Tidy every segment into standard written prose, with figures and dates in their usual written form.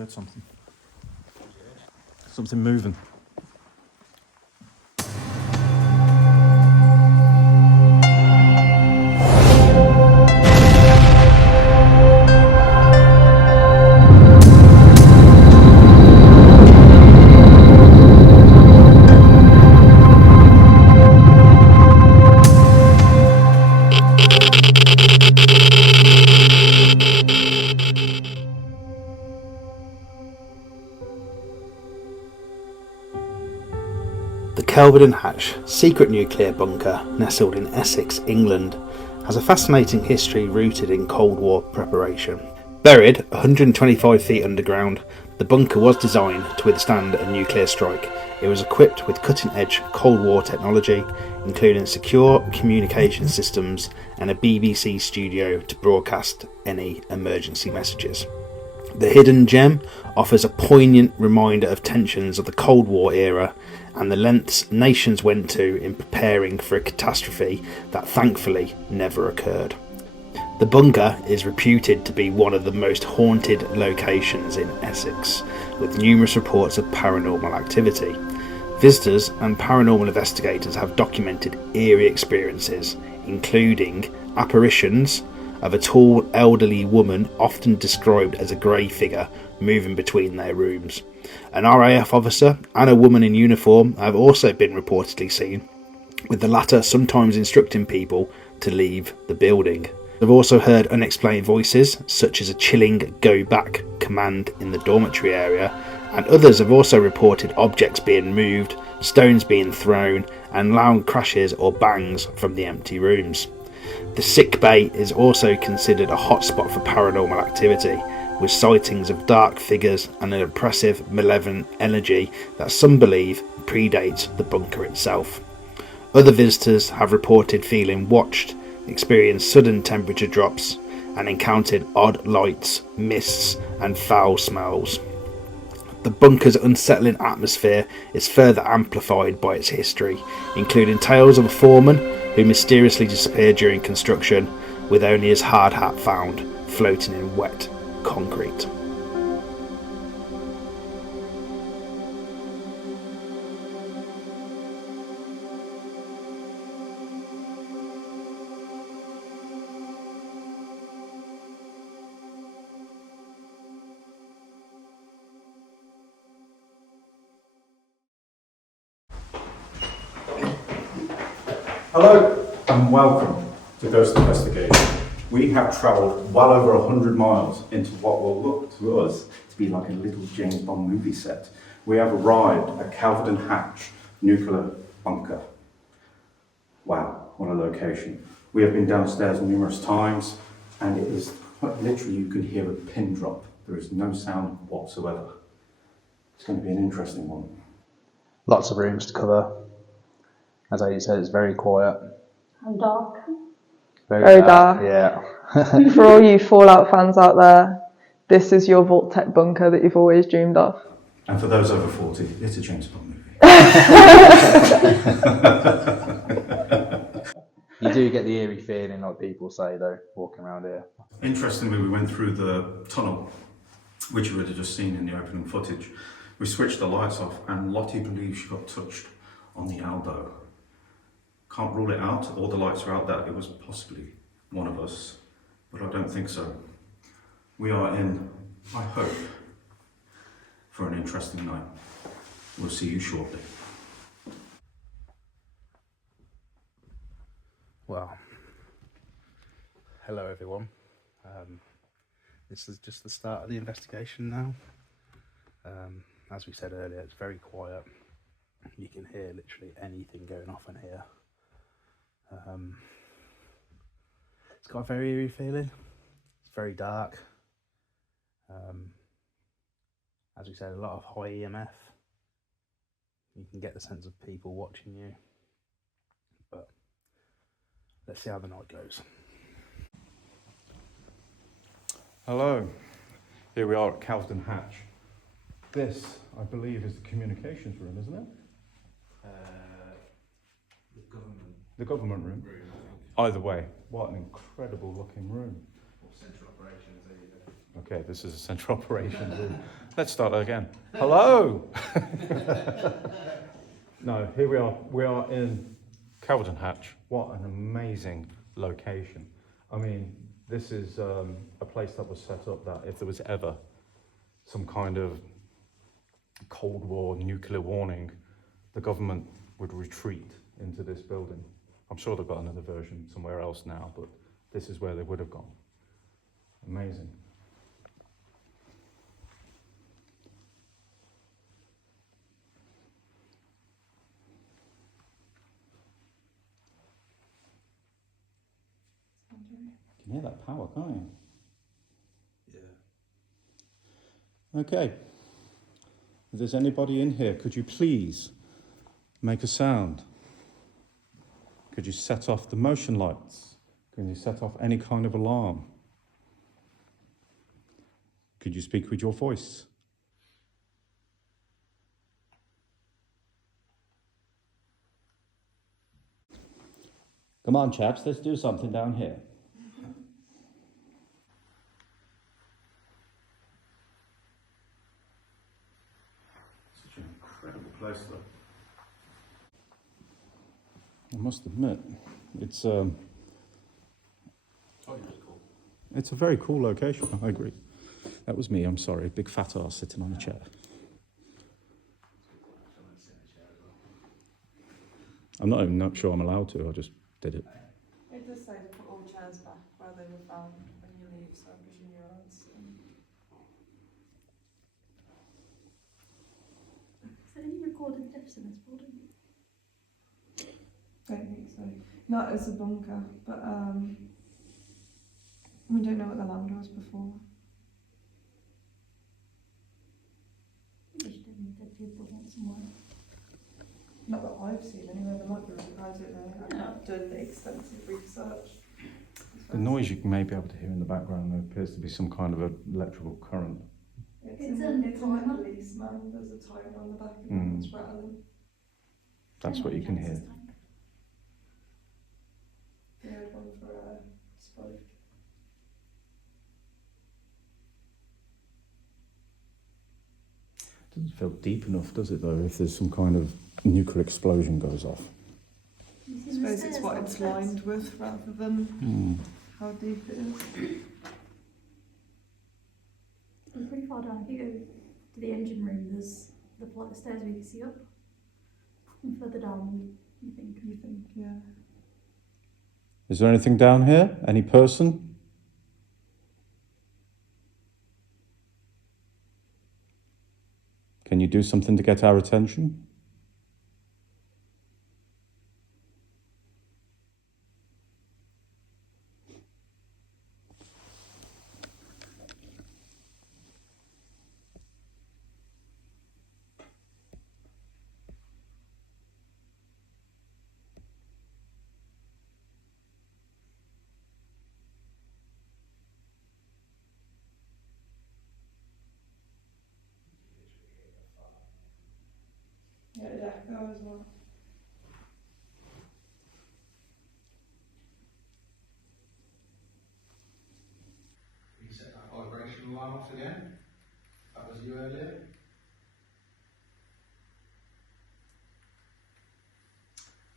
heard something. Something moving. The Kelvedon Hatch secret nuclear bunker, nestled in Essex, England, has a fascinating history rooted in Cold War preparation. Buried 125 feet underground, the bunker was designed to withstand a nuclear strike. It was equipped with cutting-edge Cold War technology, including secure communication systems and a BBC studio to broadcast any emergency messages. The hidden gem offers a poignant reminder of tensions of the Cold War era and the lengths nations went to in preparing for a catastrophe that thankfully never occurred. The bunker is reputed to be one of the most haunted locations in Essex, with numerous reports of paranormal activity. Visitors and paranormal investigators have documented eerie experiences, including apparitions of a tall elderly woman, often described as a grey figure, moving between their rooms. An RAF officer and a woman in uniform have also been reportedly seen, with the latter sometimes instructing people to leave the building. They've also heard unexplained voices, such as a chilling "go back" command in the dormitory area, and others have also reported objects being moved, stones being thrown, and loud crashes or bangs from the empty rooms. The sick bay is also considered a hotspot for paranormal activity, with sightings of dark figures and an oppressive, malevolent energy that some believe predates the bunker itself. Other visitors have reported feeling watched, experienced sudden temperature drops, and encountered odd lights, mists, and foul smells. The bunker's unsettling atmosphere is further amplified by its history, including tales of a foreman who mysteriously disappeared during construction, with only his hard hat found floating in wet concrete. Hello and welcome to Ghost Investigation. We have travelled well over 100 miles into what will look to us to be like a little James Bond movie set. We have arrived at Kelvedon Hatch Nuclear Bunker. Wow, what a location. We have been downstairs numerous times and it is quite literally, you can hear a pin drop. There is no sound whatsoever. It's going to be an interesting one. Lots of rooms to cover. As I said, it's very quiet. And dark. Very dark. Yeah. For all you Fallout fans out there, this is your Vault-Tec bunker that you've always dreamed of. And for those over 40, it's a James Bond movie. You do get the eerie feeling, like people say, though, walking around here. Interestingly, we went through the tunnel, which you would have just seen in the opening footage. We switched the lights off and Lottie believes she got touched on the elbow. Can't rule it out, all the lights are out, that it was possibly one of us, but I don't think so. We are in, I hope, for an interesting night. We'll see you shortly. Well, hello everyone. This is just the start of the investigation now. As we said earlier, it's very quiet. You can hear literally anything going off in here. It's got a very eerie feeling. It's very dark. As we said, a lot of high EMF. You can get the sense of people watching you. But let's see how the night goes. Hello, here we are at Kelvedon Hatch. This, I believe, is the communications room, isn't it? The government room. Either way, what an incredible looking room. Central operations, there you go. Okay, this is a central operations room. Let's start again. Hello! No, here we are. We are in Kelvedon Hatch. What an amazing location. I mean, this is a place that was set up that if there was ever some kind of Cold War nuclear warning, the government would retreat into this building. I'm sure they've got another version somewhere else now, but this is where they would have gone. Amazing. You can hear that power, can't you? Yeah. Okay. If there's anybody in here, could you please make a sound? Could you set off the motion lights? Can you set off any kind of alarm? Could you speak with your voice? Come on, chaps, let's do something down here. Such an incredible place, though. I must admit, it's a very cool location. I agree. That was me. I'm sorry. Big fat ass sitting on a chair. I'm not even not sure I'm allowed to. I just did it. It does say to put all chairs back where they were found when you leave, so I presume you're on. Is there any recorded deaths in this building? Don't think so. Not as a bunker, but we don't know what the land was before. Wish dead people want some work. Not that I've seen anywhere. There might be, I don't know. I've not done extensive research. The noise you may be able to hear in the background, there appears to be some kind of electrical current. It's It's in a the timer. policeman. There's a timer on the back of it. Mm. It's rattling. That's what you can hear. The old one for Spoke. Doesn't feel deep enough, does it, though, if there's some kind of nuclear explosion goes off? I suppose it's what it's lined with rather than how deep it is. And pretty far down, if you go to the engine room, there's the flight of stairs we can see up. And further down, you think. Yeah. Is there anything down here? Any person? Can you do something to get our attention? Yeah, it'd echo as well. You set that vibration alarm off again. That was you earlier.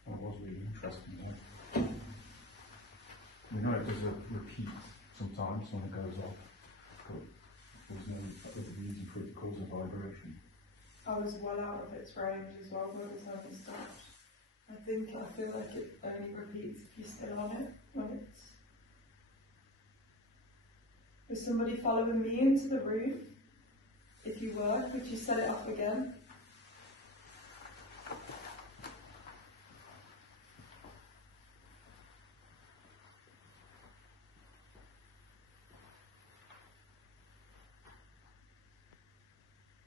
That was really interesting, though. We know it does a repeat sometimes when it goes off, but there's no other reason for it to cause a vibration. I was well out of its range as well by the time it stopped. I feel like it only repeats if you're still on it when it's... Was somebody following me into the roof? If you were, could you set it off again?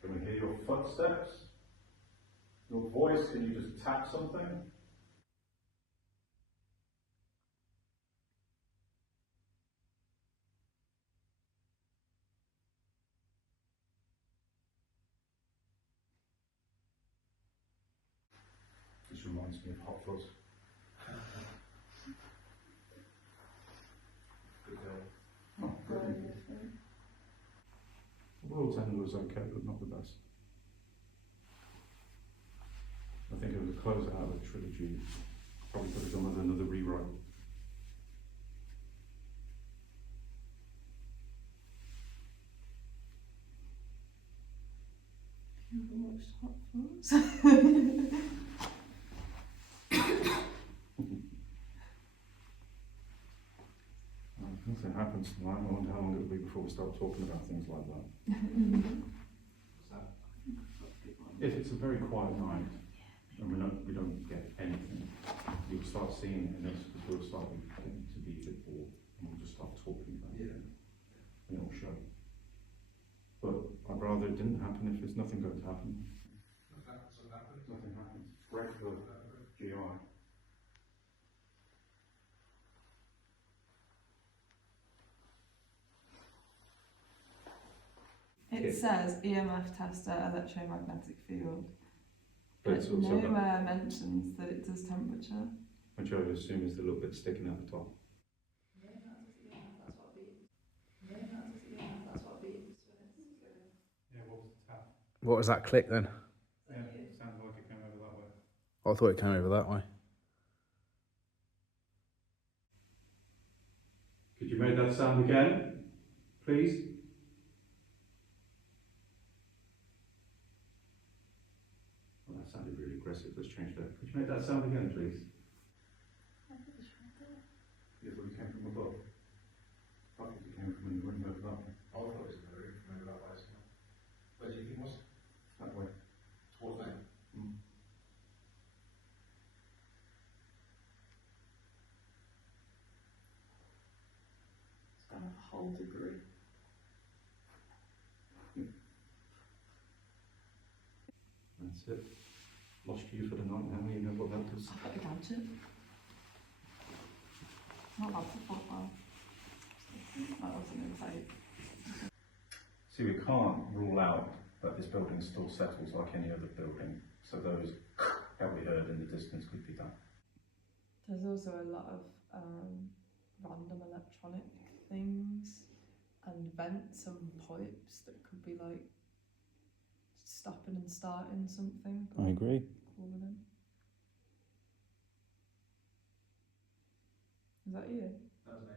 Can we hear your footsteps? Your voice, can you just tap something? This reminds me of Hot Fuzz. Good day. Oh, Very brilliant. different. We'll fourth end was okay, but not the best. I think it was a close out of the trilogy. Probably could have done with another rewrite. You haven't watched Hot Fuzz? Nothing happens tonight. I wonder how long it'll be before we start talking about things like that. If it's a very quiet night and we don't get anything, you'll start seeing it in this because we'll start getting to be a bit bored and we'll just start talking about it. And it'll show. But I'd rather it didn't happen if there's nothing going to happen. Nothing happens. Regular GI. It says EMF tester, electromagnetic field. But it's also Nowhere mentions that it does temperature. which I would assume is the little bit sticking out the top. Yeah, what was the tap? What was that click then? Yeah, sounded like it came over that way. I thought it came over that way. Could you make that sound again, please? Well, that sounded really aggressive. Let's change that. Could you make that sound again, please? Yes, well, it came from above. I think it came from in the room over that way. I thought it was in the roof, maybe that way. Where do you think it was? That way. Towards there. Mm. It's got a whole degree. That's it. Lost you for the night now. You know what that does. I've got a gadget. Not bad for 4 hours. That wasn't exciting. See, we can't rule out that this building still settles like any other building. So those that we heard in the distance could be that. There's also a lot of random electronic things and vents and pipes that could be like stopping and starting something. I agree. Cooler than. Is that you? That was me.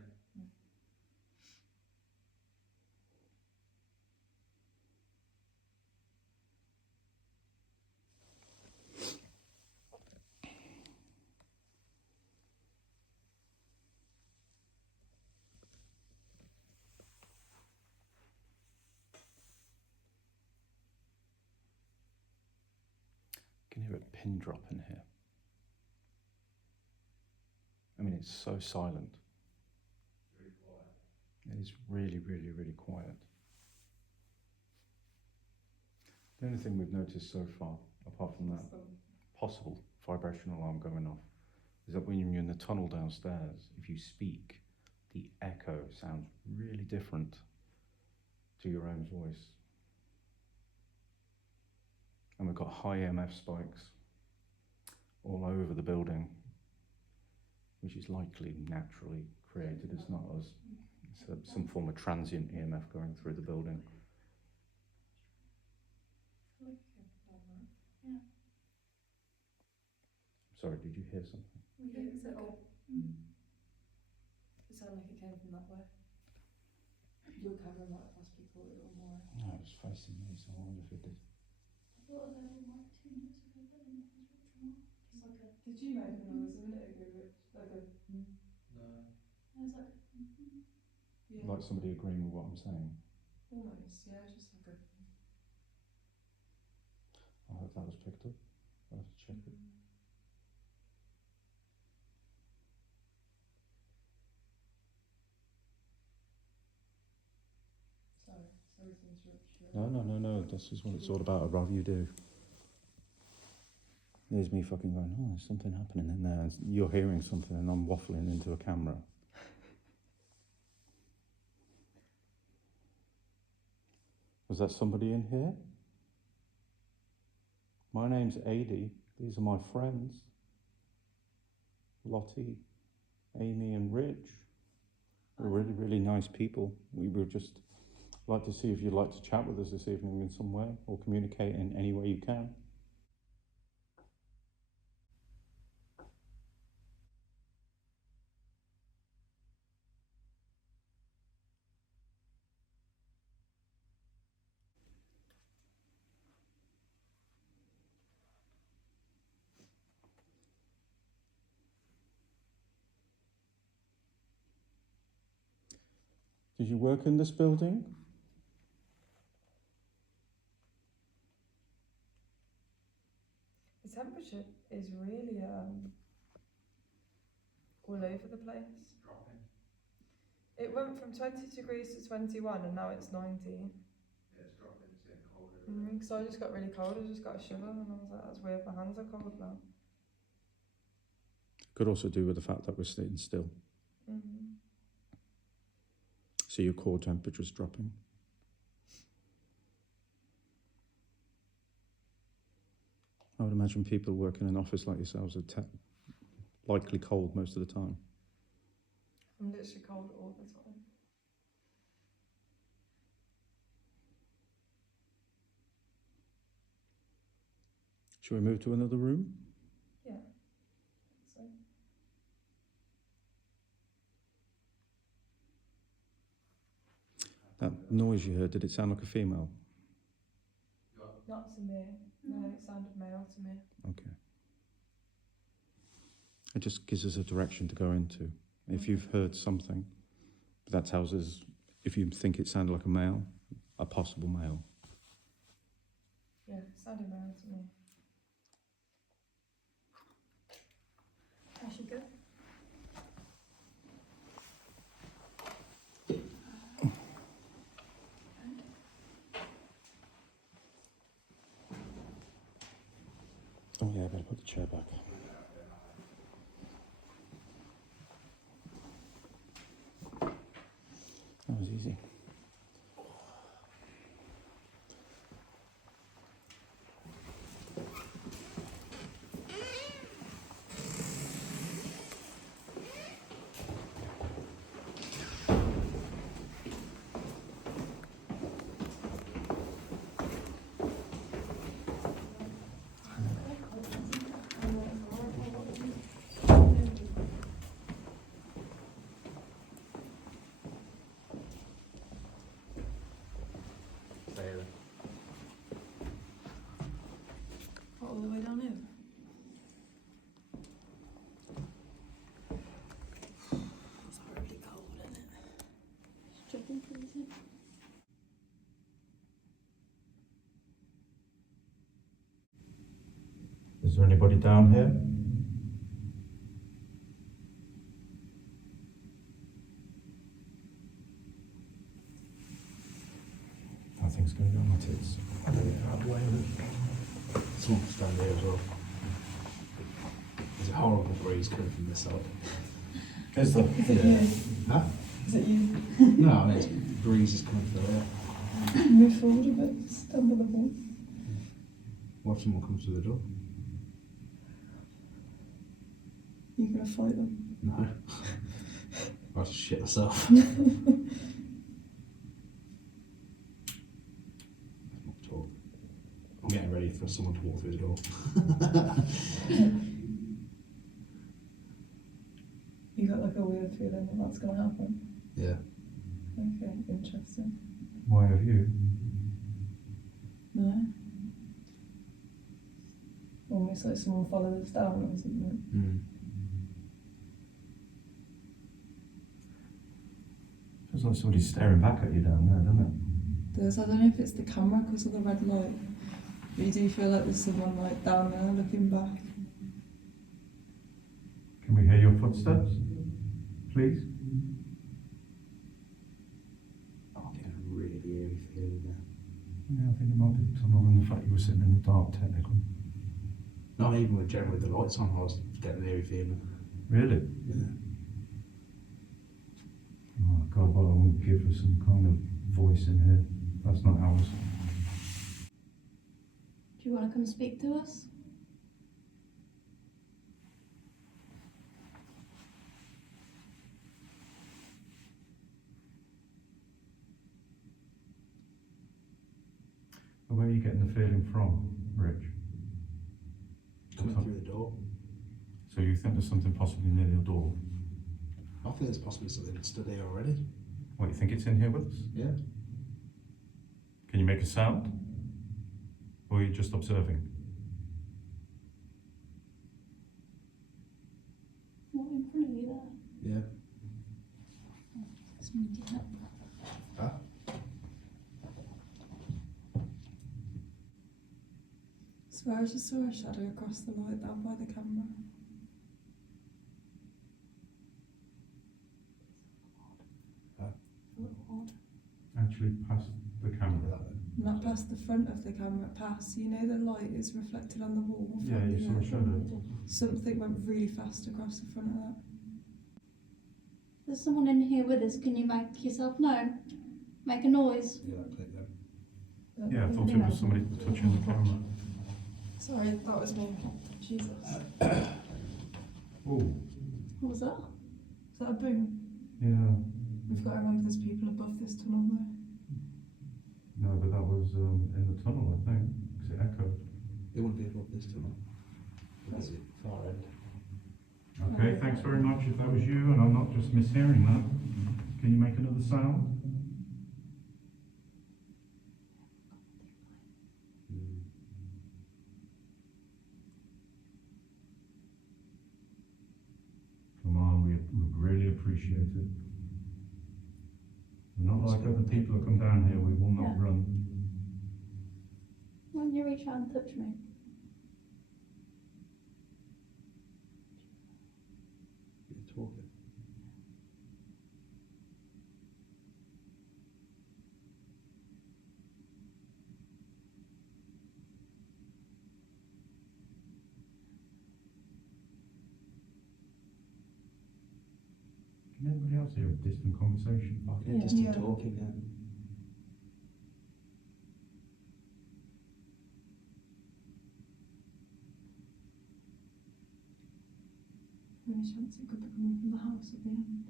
Can you hear a pin drop in here? I mean, it's so silent. Very quiet. It is really, really, really quiet. The only thing we've noticed so far, apart from that possible vibration alarm going off, is that when you're in the tunnel downstairs, if you speak, the echo sounds really different to your own voice. And we've got high EMF spikes all over the building, which is likely naturally created. It's not us. It's some form of transient EMF going through the building. Yeah. Sorry, did you hear something? Yeah, it's okay. It sounded like it came from that way. Your camera might have passed people a little more. No, it was facing me, so I wonder if it did. I thought I heard it like 2 minutes ago, but then it was wrong. It's like a. Did you make a noise a minute ago, Rich? Like a. No. It's like. Yeah. Like somebody agreeing with what I'm saying. Almost, yeah, just like a. I hope that was picked up. I'll have to check it. Sorry to interrupt you. No. This is what it's all about. I'd rather you do. There's me fucking going, oh, there's something happening in there. And you're hearing something and I'm waffling into a camera. Was that somebody in here? My name's Adi. These are my friends. Lottie, Amy and Rich. We're really, really nice people. We were just I'd like to see if you'd like to chat with us this evening in some way or communicate in any way you can. Did you work in this building? The temperature is really all over the place. Dropping. It went from 20 degrees to 21 and now it's 19. Yeah, it's dropping. It's getting colder. So I just got really cold, I just got a shiver and I was like, that's weird, my hands are cold now. Could also do with the fact that we're sitting still. So your core temperature's dropping. I would imagine people working in an office like yourselves are likely cold most of the time. I'm literally cold all the time. Shall we move to another room? Yeah, so. That noise you heard, did it sound like a female? Not to me. No, it sounded male to me. Okay. It just gives us a direction to go into. If you've heard something, that tells us, if you think it sounded like a male, a possible male. Yeah, it sounded male to me. I should go. Oh yeah, I better put the chair back. That was easy. All the way down here? It's horribly cold, isn't it? It's dripping freezing. Is there anybody down here? Nothing's going on my tits. I don't get out of the way of it. Someone's down there as well. There's a horrible breeze coming from this side. Is there? Huh? Is it you? No, I mean, it's breeze is coming through there. Move forward a bit, stand by the wall. What if someone comes through the door? You gonna fight them? No. I'll just shit myself. Talk. I'm getting ready for someone to walk through the door. You got like a weird feeling that that's gonna happen? Yeah. Okay, interesting. Why have you? No? Almost like someone followed us down or something. Mm. Feels like somebody's staring back at you down there, doesn't it? I don't know if it's the camera because of the red light, but you do feel like there's someone like down there looking back. Can we hear your footsteps, please? I'm getting a really eerie feeling there. Yeah, I think it might be someone on the fact you were sitting in the dark, technically. Not even with generally the lights on, I was getting an eerie feeling. Really? Yeah. Oh God, well, I won't give her some kind of voice in here. That's not ours. Do you want to come speak to us? Where are you getting the feeling from, Rich? Coming through the door. So you think there's something possibly near your door? I think there's possibly something that stood here already. What, you think it's in here with us? Yeah. Can you make a sound? Or are you just observing? What, in front of you there? Yeah. Let's move it up. Huh? So I just saw a shadow across the light down by the camera. A little odd. Actually past the camera. Not past the front of the camera, past, you know, the light is reflected on the wall. Yeah, from you the saw a edge. shadow. Something went really fast across the front of that. There's someone in here with us. Can you make yourself known? Make a noise. Yeah, that click then. Yeah, I thought it was somebody touching the camera. Sorry, that was me. Jesus. Oh, What was that? Is that a boom? yeah. We've got to remember there's people above this tunnel though. No, but that was in the tunnel, I think, because it echoed. It wouldn't be above this tunnel. That's it, far end. Okay, thanks very much if that was you, and I'm not just mishearing that. Can you make another sound? Come on, we really appreciate it. We're not like other people who come down here, we will not Yeah. run. Why don't you reach out and touch me? You're talking. Can anybody else hear a distant conversation? I can hear Yeah. distant Yeah. talking then. Any chance it could be coming from the house at the end?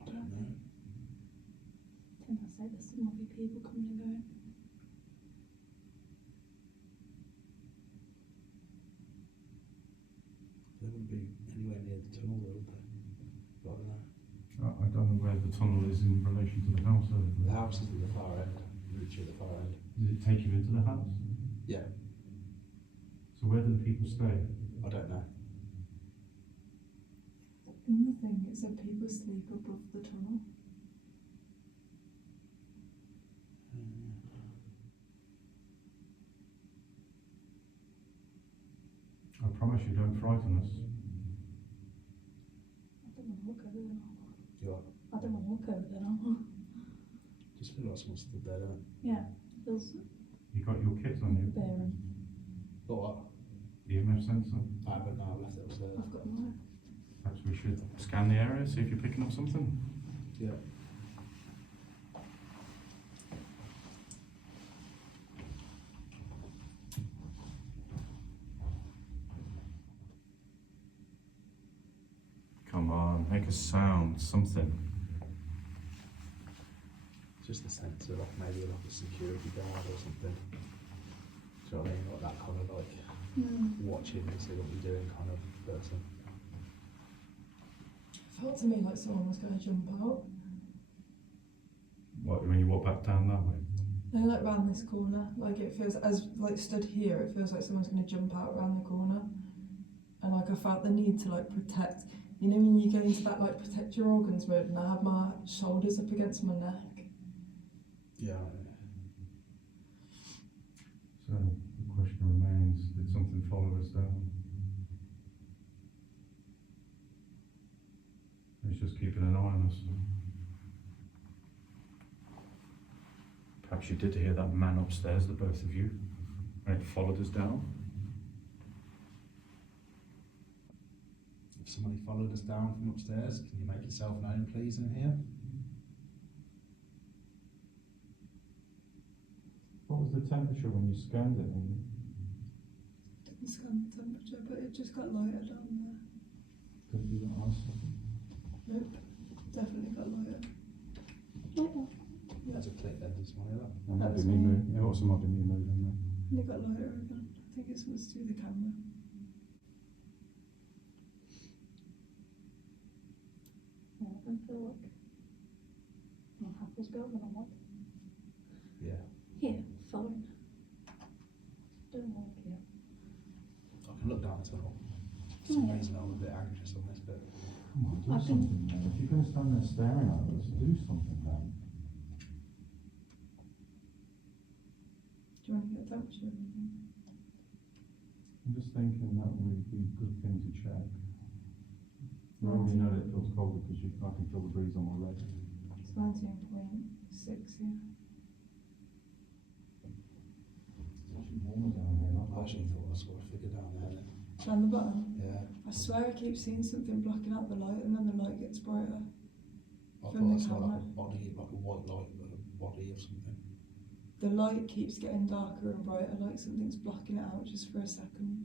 I don't know. Didn't I say there's some lovely people coming and going? They wouldn't be anywhere near the tunnel though, would they? I don't know. I don't know where the tunnel is in relation to the house over The there. house is at the far end, literally at the far end. Does it take you into the house? Yeah, So where do the people stay? I don't know. In the thing, it said people sleep above the tunnel. I promise you don't frighten us. I don't want to look over there. You are. I don't want to look over there now. Just feel like someone stood there, don't it? Yeah, feels You got your kit on you, bearing. But what? EMF sensor. I haven't, no, I left it upstairs. I've got mine. Perhaps we should scan the area, see if you're picking up something. Yeah. Come on, make a sound, something. Just a sense of like maybe like a security guard or something. Do you know what I mean? Like that kind of like watching and see what you're doing kind of person. Felt to me like someone was going to jump out. What, when you walk back down that way? No, like round this corner. Like it feels, as like stood here, it feels like someone's going to jump out around the corner. And like I felt the need to like protect. You know when you go into that like protect your organs mode, and I had my shoulders up against my neck. Yeah. So the question remains, did something follow us down? It's just keeping an eye on us. Perhaps you did hear that man upstairs, the both of you, and it followed us down. If somebody followed us down from upstairs, can you make yourself known please in here? What was the temperature when you scanned it? Didn't scan the temperature, but it just got lighter down there. Could it be that ice? Nope, definitely got lighter. Later. There's a click then, just one of that. And that as Did he well. move? Yeah, what's the modern new move in there? And it got lighter again. I think it's supposed to do the camera. Yeah, I feel like my half was built when I'm like, Yeah. here, fine. Don't like it. I can look down the tunnel. For some reason I'm a bit anxious on this bit. Come on, do I think- something, man. If you're going to stand there staring at us, do something, man. Do you want to get a temperature or anything? I'm just thinking that would be a good thing to check. I already know that it feels colder because I can feel the breeze on my leg. It's 19.6 here. It's actually warmer down here. I actually thought I saw a figure down there then. Down the bottom. Yeah. I swear I keep seeing something blocking out the light and then the light gets brighter. I From thought I the saw like camera. a body, like a white light, but a body or something. The light keeps getting darker and brighter, like something's blocking it out just for a second.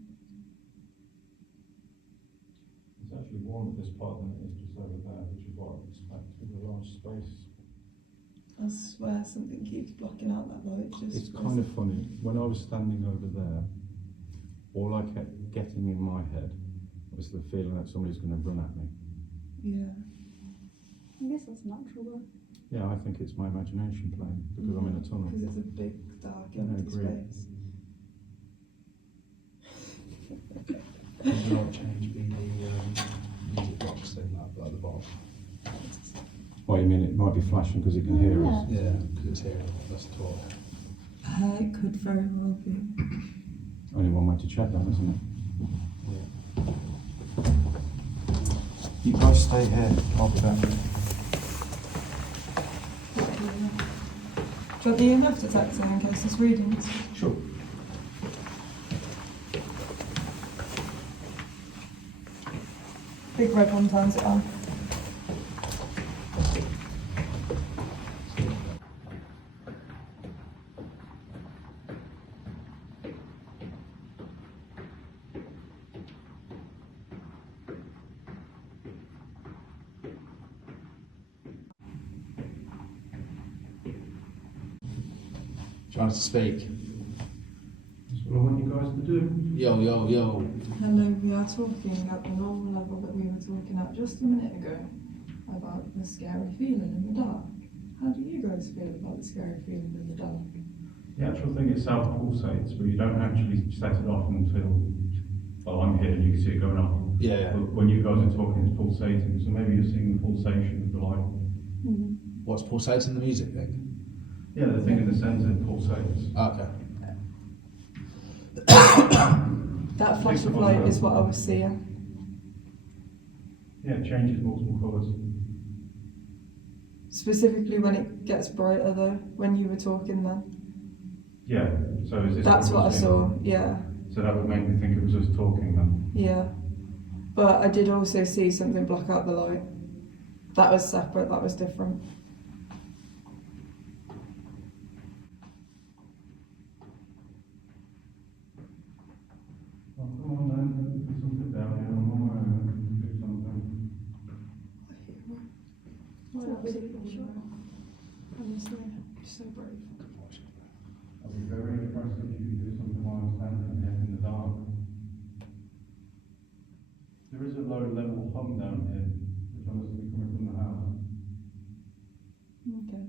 It's actually warmer this part than it is just over there, which is what I expect with a large space. I swear something keeps blocking out that light just It's for a kind of funny. When I was standing over there, all I kept getting in my head was the feeling that somebody's going to run at me. Yeah. I guess that's natural though. Yeah, I think it's my imagination playing because I'm in a tunnel. Because it's a big, dark, Yeah, I empty agree. space. Could you like change be the music box thing that at the bottom? What, you mean it might be flashing because it can hear us? Yeah, because it's here. Let's talk. It could very well be. Only one way to check that, isn't it? You guys stay here. I'll be back. Do you want the EMF detector in case it's readings? Sure. Big red one turns it on. Do you want us to speak? That's what I want you guys to do. Yo, yo, yo. Hello, we are talking at the normal level that we were talking at just a minute ago about the scary feeling in the dark. How do you guys feel about the scary feeling in the dark? The actual thing itself pulsates, but you don't actually set it off until, well, I'm here and you can see it going off. Yeah. But when you guys are talking, it's pulsating, so maybe you're seeing the pulsation of the light. What's pulsating the music thing? Yeah, the thing in the centre pulsates. Okay. That flash of light is what I was seeing. Yeah, it changes multiple colours. Specifically when it gets brighter though, when you were talking then. Yeah, so is this That's what I you're seeing? saw, yeah. So that would make me think it was us talking then. Yeah. But I did also see something block out the light. That was separate, that was different. Oh, come on then, do something down here, I'm on my own, do something. Honestly, so brave. I'll be very impressed if you can do something while I'm standing here in the dark. There is a low level hum down here, which I must be coming from the house. Okay.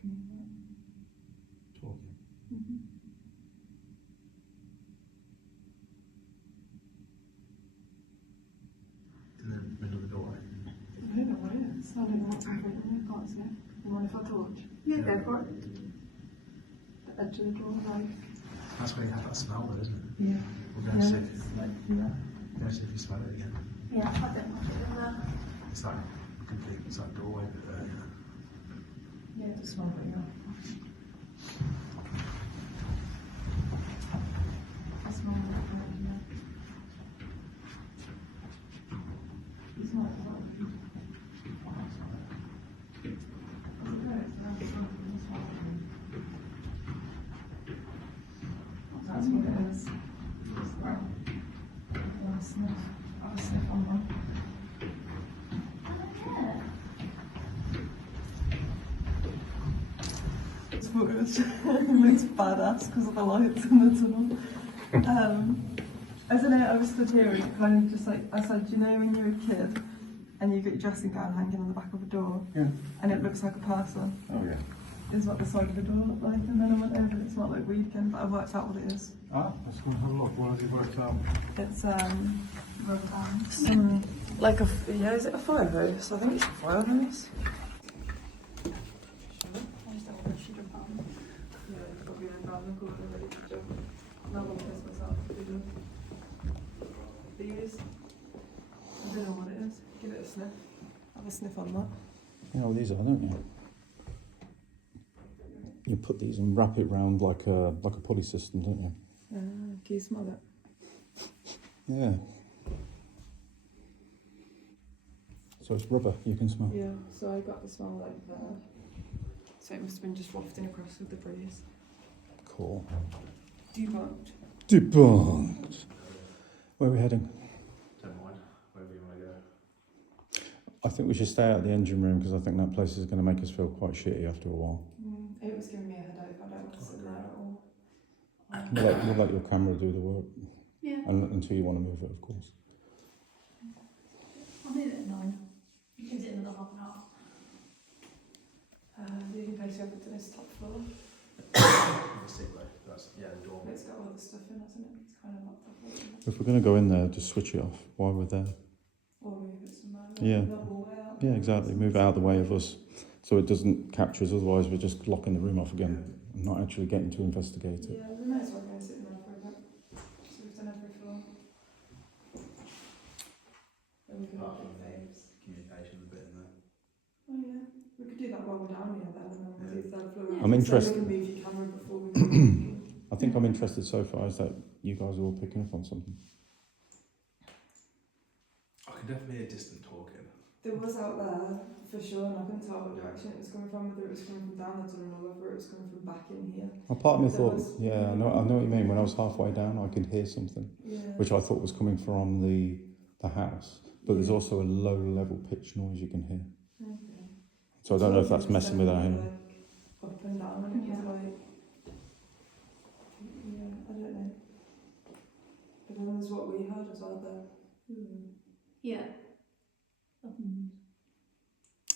Can you hear that? Talking. In the middle of the doorway. I don't know what it is. I don't know what's in front of me. I can't see it. You mind if I torch? Yeah, go for it. The edge of the door, like. That's where you have that smell though, isn't it? Yeah. We're going to see. It's like, yeah. Go see if you smell it again. Yeah, I don't like it in there. It's like complete, it's like doorway bit there, yeah. Yeah, it smells like that. I smell like that, yeah. It's not like that's what it is. Right. Nice. thought it was it looks badass because of the lights in the tunnel. I don't know, I was stood here and kind of just like, I said, you know when you're a kid and you get your dressing gown hanging on the back of a door and it looks like a person? Oh yeah. Is what the side of the door looked like, and then I went over, it's not like weed again, but I worked out what it is. Ah, let's go and have a look. What has he worked out? It's rubber bands. Like a, yeah, is it a fire hose? I think it's a fire hose. These, I don't know what it is. Give it a sniff. Have a sniff on that. You know what these are, don't you? You put these and wrap it round like a pulley system, don't you? Can you smell it? Yeah. So it's rubber, you can smell. Yeah, so I got the smell like there. So it must have been just wafting across with the breeze. Cool. Debunked. Debunked. Where are we heading? Don't mind, wherever you want to go. I think we should stay out of the engine room because I think that place is going to make us feel quite shitty after a while. It was giving me a headache. I don't want to sit there at all. We'll let your camera do the work. Yeah. Until you want to move it, of course. I'll move it at 9. It gives it another half an hour. The only place we haven't done is top floor. The sick bay, that's, yeah, the door. It's got all the stuff in, hasn't it? It's kind of locked up. If we're going to go in there, just switch it off while we're there. Or move it somewhere. Yeah. Not all the way out. Yeah, exactly. Move it out of the way of us so it doesn't capture us, otherwise we're just locking the room off again and not actually getting to investigate it. Yeah, we might as well go sit in there for a bit. So we've done every floor. Then we can look at faves. Communications a bit in there. Oh yeah, we could do that while we're down here then, and then we'll do third floor. Yeah. I'm So interested. we can move your camera before we go. I think I'm interested so far is that you guys are all picking up on something. I can definitely hear distant talking. There was out there, for sure, and I couldn't tell what direction it was coming from, whether it was coming from down the tunnel or whether it was coming from back in here. Well, part of me There thought, was- yeah, I know what you mean. When I was halfway down, I could hear something, Yeah. which I thought was coming from the house. But there's also a low level pitch noise you can hear. Okay. So I don't know if that's messing with our hearing. Like, up and down, and it was like, yeah, I don't know. But then there's what we heard as well there. Yeah.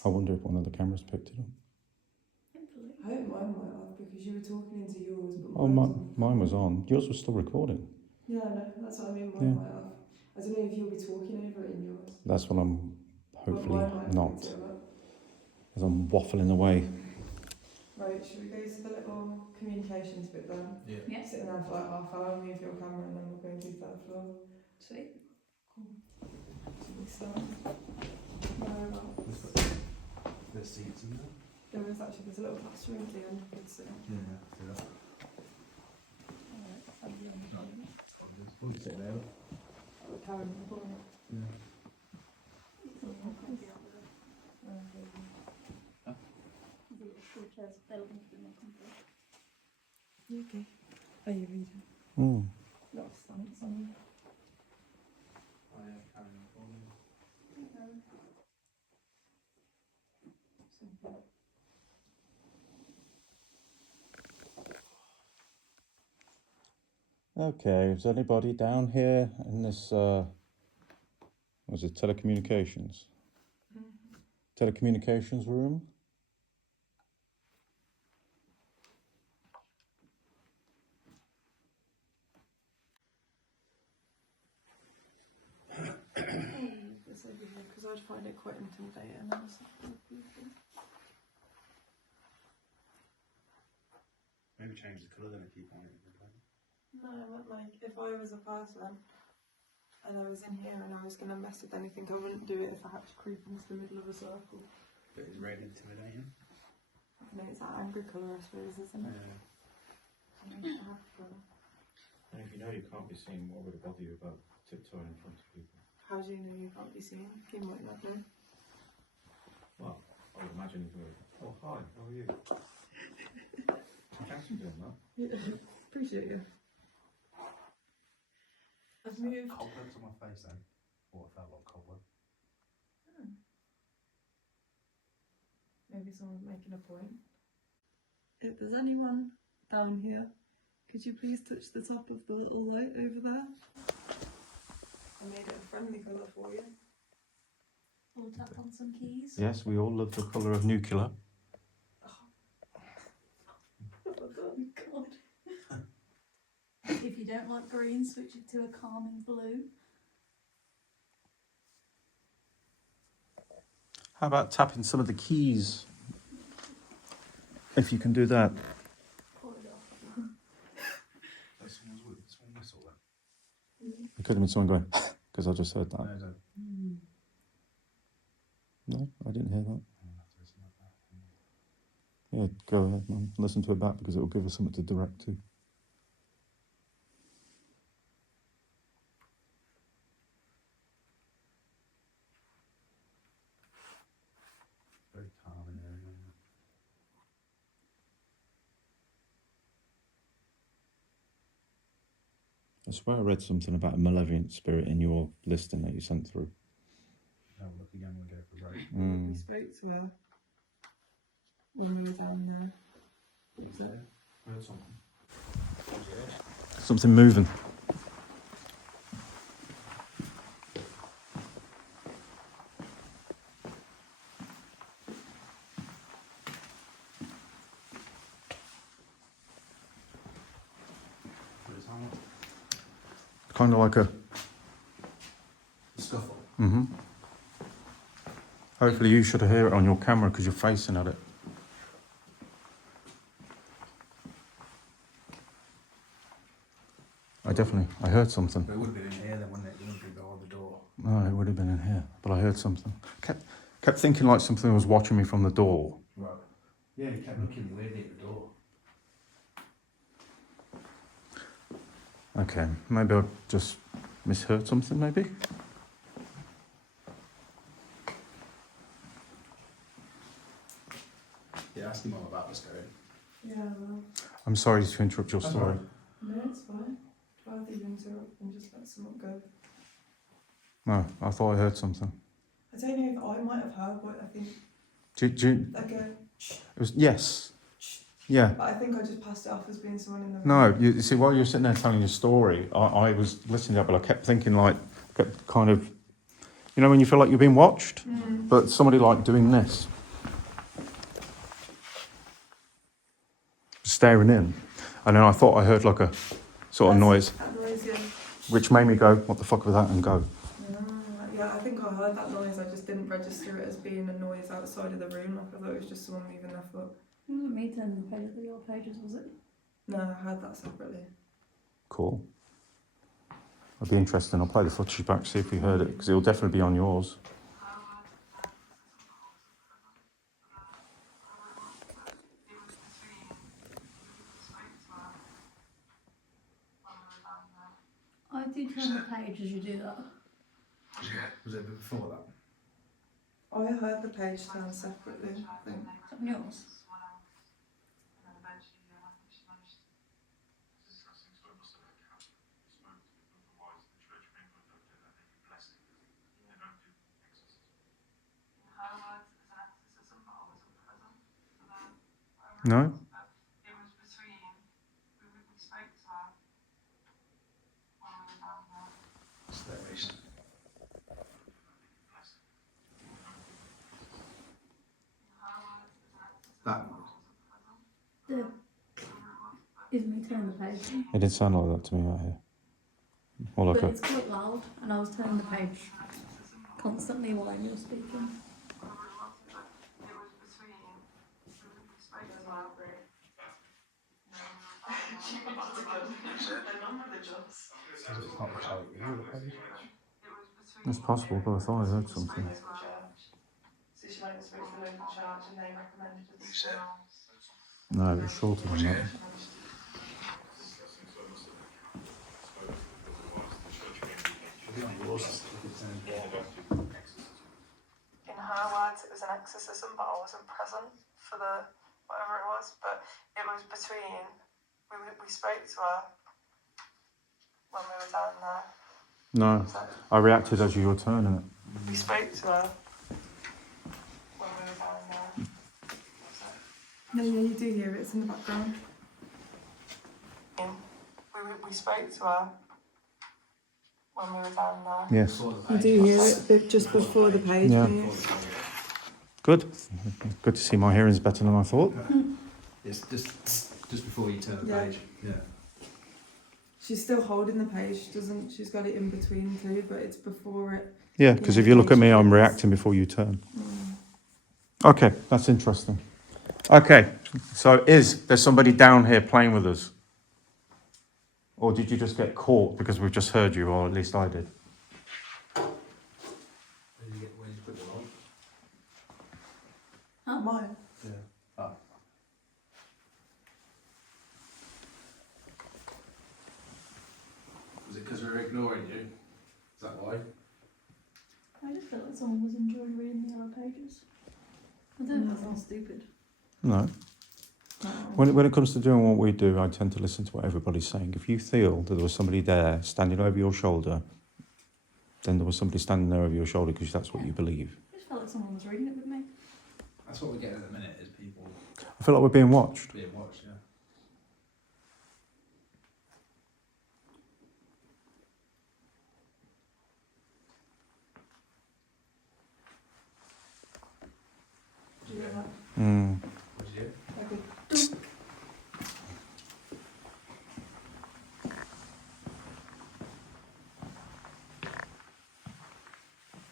I wonder if one of the cameras picked it up. Hopefully. I hope mine might have, because you were talking into yours, but Oh, wasn't. mine was on. Yours was still recording. Yeah, I know, that's what I mean, mine Yeah. might have. I don't know if you'll be talking over it in yours. That's what I'm hopefully But mine might have not, picked it up. as I'm waffling away. Right, should we go to the little communications bit then? Yeah. Yeah. Sit there for like half hour, move your camera, and then we'll go and do third floor. Sweet. Should we start? Whereabouts? There's seats in there. There is actually, there's a little classroom at the end, you could sit. Yeah. Alright, I'll be on the phone. We'll just sit there. Oh, Karen, in the corner. Yeah. You okay? Are you reading? Mm. Not stamps on you. Oh yeah, carrying on for me. Okay, is anybody down here in this, was it telecommunications? Telecommunications room? This over here, because I'd find it quite intimidating. Maybe change the colour then if you find it. No, I meant like, if I was a person and I was in here and I was going to mess with anything, I wouldn't do it if I had to creep into the middle of a circle. But it's really intimidating. No, it's that angry colour, I suppose, isn't it? And if you know you can't be seen, what would it bother you about tiptoeing in front of people? How do you know you can't be seen? You might not know. Well, I would imagine you go, oh hi, how are you? Thanks for doing that. Appreciate you. I've moved. Cobwebs on my face then. Or it felt like cobweb. Maybe someone's making a point. if there's anyone down here, could you please touch the top of the little light over there? I made it a friendly colour for you. We'll tap on some keys. Yes, we all love the colour of nuclear. God. If you don't like green, switch it to a calming blue. How about tapping some of the keys? If you can do that. Pull it off. It could have been someone going, because I just heard that. No, I didn't hear that. Yeah, go ahead, man. Listen to it back because it will give us something to direct to. Very calming area. I swear I read something about a malevolent spirit in your listing that you sent through. Have a look again when we go for a break. We spoke to her when we were down there. What was it? Heard something. Something moving. Kind of like a Scuffle. Hopefully you should hear it on your camera because you're facing at it. I heard something. But it would have been in here then, wouldn't it? It wouldn't be behind the door. No, it would have been in here, but I heard something. Kept thinking like something was watching me from the door. Right. Yeah, he kept looking weirdly at the door. Okay, maybe I just misheard something, maybe? Yeah, ask him all about this going. Yeah, well, I'm sorry to interrupt your That's story. all right. no, it's fine. I'd rather you interrupt and just let someone go. No, I thought I heard something. I don't know if I might have heard what I think, like a It was, yes. Yeah. but I think I just passed it off as being someone in the room. No, you see, while you were sitting there telling your story, I was listening to it, but I kept thinking kept kind of, you know when you feel like you're being watched? But somebody like doing this. Staring in. And then I thought I heard like a sort of noise, That noise, yeah. which made me go, what the fuck was that, and go. Yeah, I think I heard that noise. I just didn't register it as being a noise outside of the room. Like I thought it was just someone moving their foot. It wasn't me turning the page at your pages, was it? No, I heard that separately. Cool. It'll be interesting. I'll play the footage back, see if we heard it, because it'll definitely be on yours. I do turn the page as you do that. Was it before that? I heard the page turn separately, I think. Is that on yours? No? That The is me turning the page. It did sound like that to me right here. Or like But a... it's quite loud, and I was turning the page constantly while you were speaking. it's not the page. Is it the page? It's possible, but I thought I heard something. So she went and spoke to the local church and they recommended us. No, it was shorter than that. In her words, it was an exorcism, but I wasn't present for the whatever it was. But it was between. We spoke to her when we were down there. No, I reacted as you were turning it. We spoke to her when we were down there. No, yeah, you do hear it. It's in the background. We spoke to her when we were down there. Yes. You do hear it just before the page. Yeah. Yeah. Good. Good to see my hearing's better than I thought. It's just before you turn the Yeah. page. Yeah. She's still holding the page. She's got it in between too, but it's before it. Yeah, because if you look at me, I'm reacting before you turn. Okay, that's interesting. Okay, so there's somebody down here playing with us? Or did you just get caught because we've just heard you, or at least I did? Where did you put the light? Oh, Mine. Yeah. Oh. Was it because we were ignoring you? Is that why? I just felt like someone was enjoying reading the yellow pages. I don't know, that sounds stupid. No. When it comes to doing what we do, I tend to listen to what everybody's saying. If you feel that there was somebody there standing over your shoulder, then there was somebody standing there over your shoulder because that's what you believe. I just felt like someone was reading it with me. That's what we're getting at the minute, is people I feel like we're being watched. being watched, yeah. Do you hear that? Mm. What did you do? Like a dunk.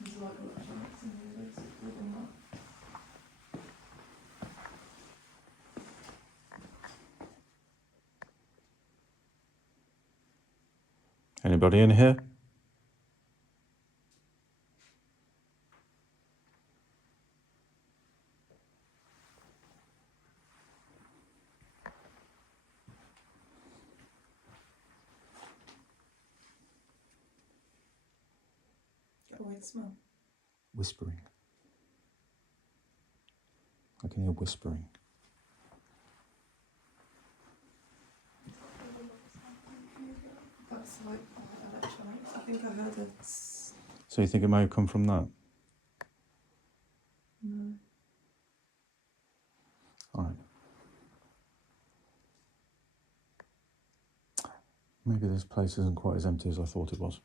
There's like electronics in here that's recording that. Anybody in here? Get away the smell. Whispering. I can hear whispering. That's like electronics. I think I heard it. So you think it may have come from that? No. All right. Maybe this place isn't quite as empty as I thought it was.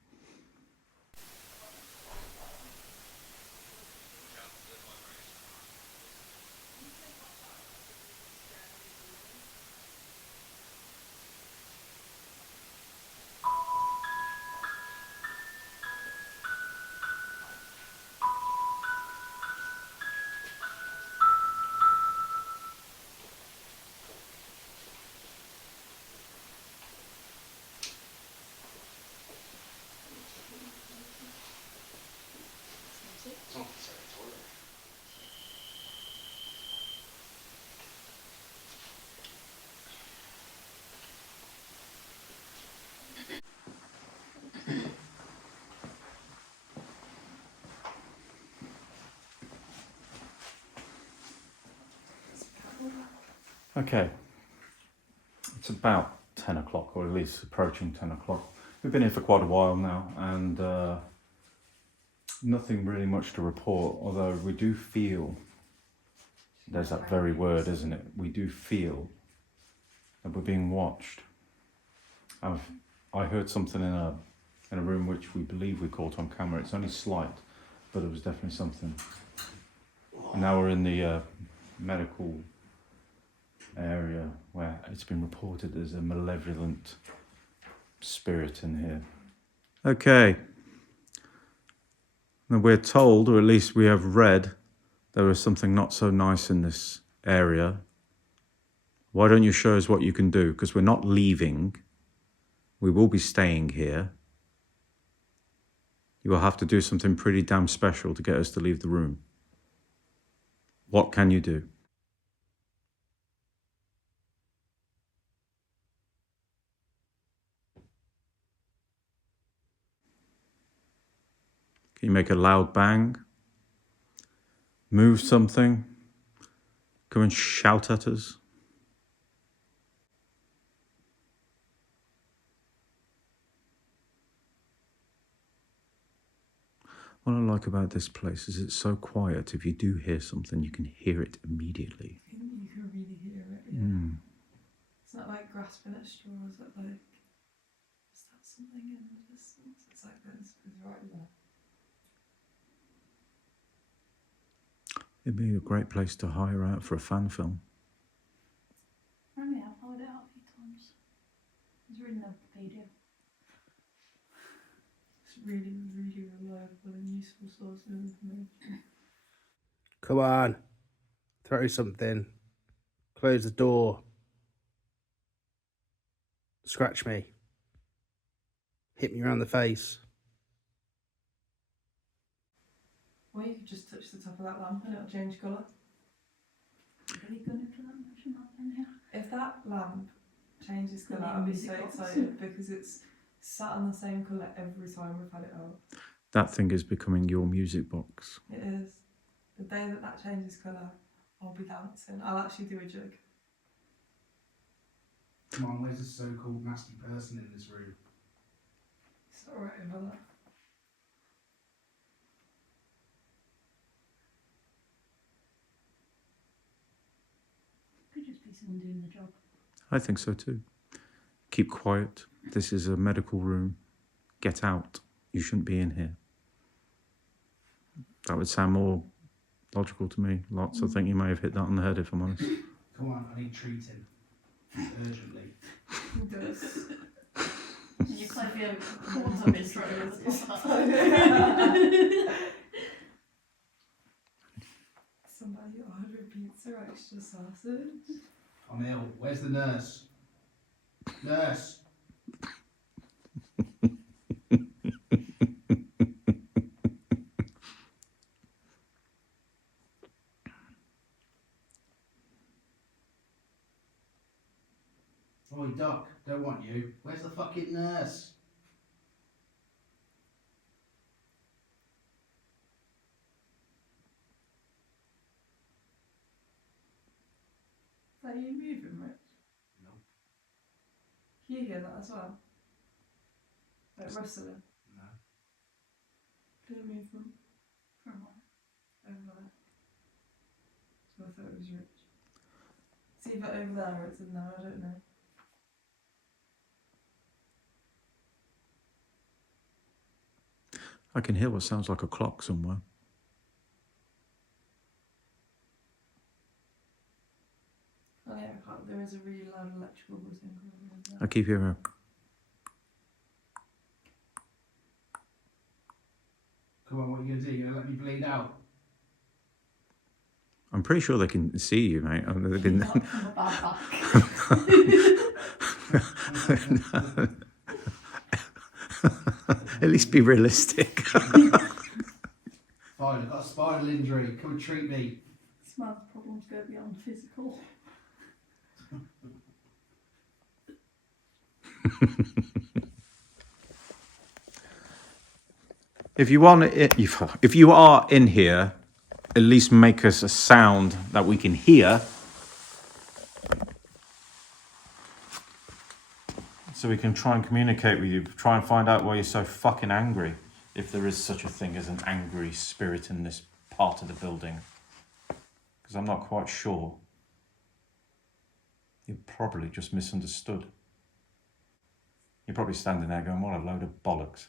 Okay. It's about 10 o'clock, or at least approaching 10 o'clock. We've been here for quite a while now, and nothing really much to report, although we do feel, there's that very word, isn't it? We do feel that we're being watched. I heard something in a room which we believe we caught on camera. It's only slight, but it was definitely something. And now we're in the medical area where it's been reported there's a malevolent spirit in here. Okay. Now we're told, or at least we have read, there is something not so nice in this area. Why don't you show us what you can do? Because we're not leaving. We will be staying here. You will have to do something pretty damn special to get us to leave the room. What can you do? Can you make a loud bang? Move something? Come and shout at us? What I like about this place is it's so quiet. If you do hear something, you can hear it immediately. You can really hear it, yeah. It's not like grasping at straws, but like, is that something in the distance? It's like this, it's right there. It'd be a great place to hire out for a fan film. I mean, I've hired it out a few times. It's written in Wikipedia. It's really, really reliable and useful source of information. Come on. Throw something. Close the door. Scratch me. Hit me around the face. Or you could just touch the top of that lamp and it'll change colour. Really good for that motion lamp in here. If that lamp changes The colour, new I'll be music so box. excited because it's sat on the same colour every time we've had it out. That thing is becoming your music box. It is. The day that that changes colour, I'll be dancing. I'll actually do a jig. Come on, where's this so-called nasty person in this room? It's alright over there. Could just be someone doing the job. I think so too. Keep quiet. This is a medical room. Get out. You shouldn't be in here. That would sound more logical to me. Lots. I think you may have hit that on the head, if I'm honest. Come on, I need treating. Urgently. Who does? You kind of ones I've been straight over the top of that. Somebody ordered pizza extra sausage. I'm ill. Where's the nurse? Nurse! Oi, Doc, don't want you. Where's the fucking nurse? Is that you moving, Rich? No. Can you hear that as well? Like rustling? No. Did it move from From what? over there? So I thought it was Rich. It's either over there or it's in there, I don't know. I can hear what sounds like a clock somewhere. Oh yeah, there is a really loud electrical buzzing going on I there. keep hearing. Come on, what are you going to do? You're going to let me bleed out? I'm pretty sure they can see you, mate. They can... Not from a bad back. At least be realistic. Fine, I've got a spinal injury. Come and treat me. This man's problems go beyond physical. If you are in here, at least make us a sound that we can hear, so we can try and communicate with you. Try and find out why you're so fucking angry, if there is such a thing as an angry spirit in this part of the building. Because I'm not quite sure. You're probably just misunderstood. You're probably standing there going, what a load of bollocks.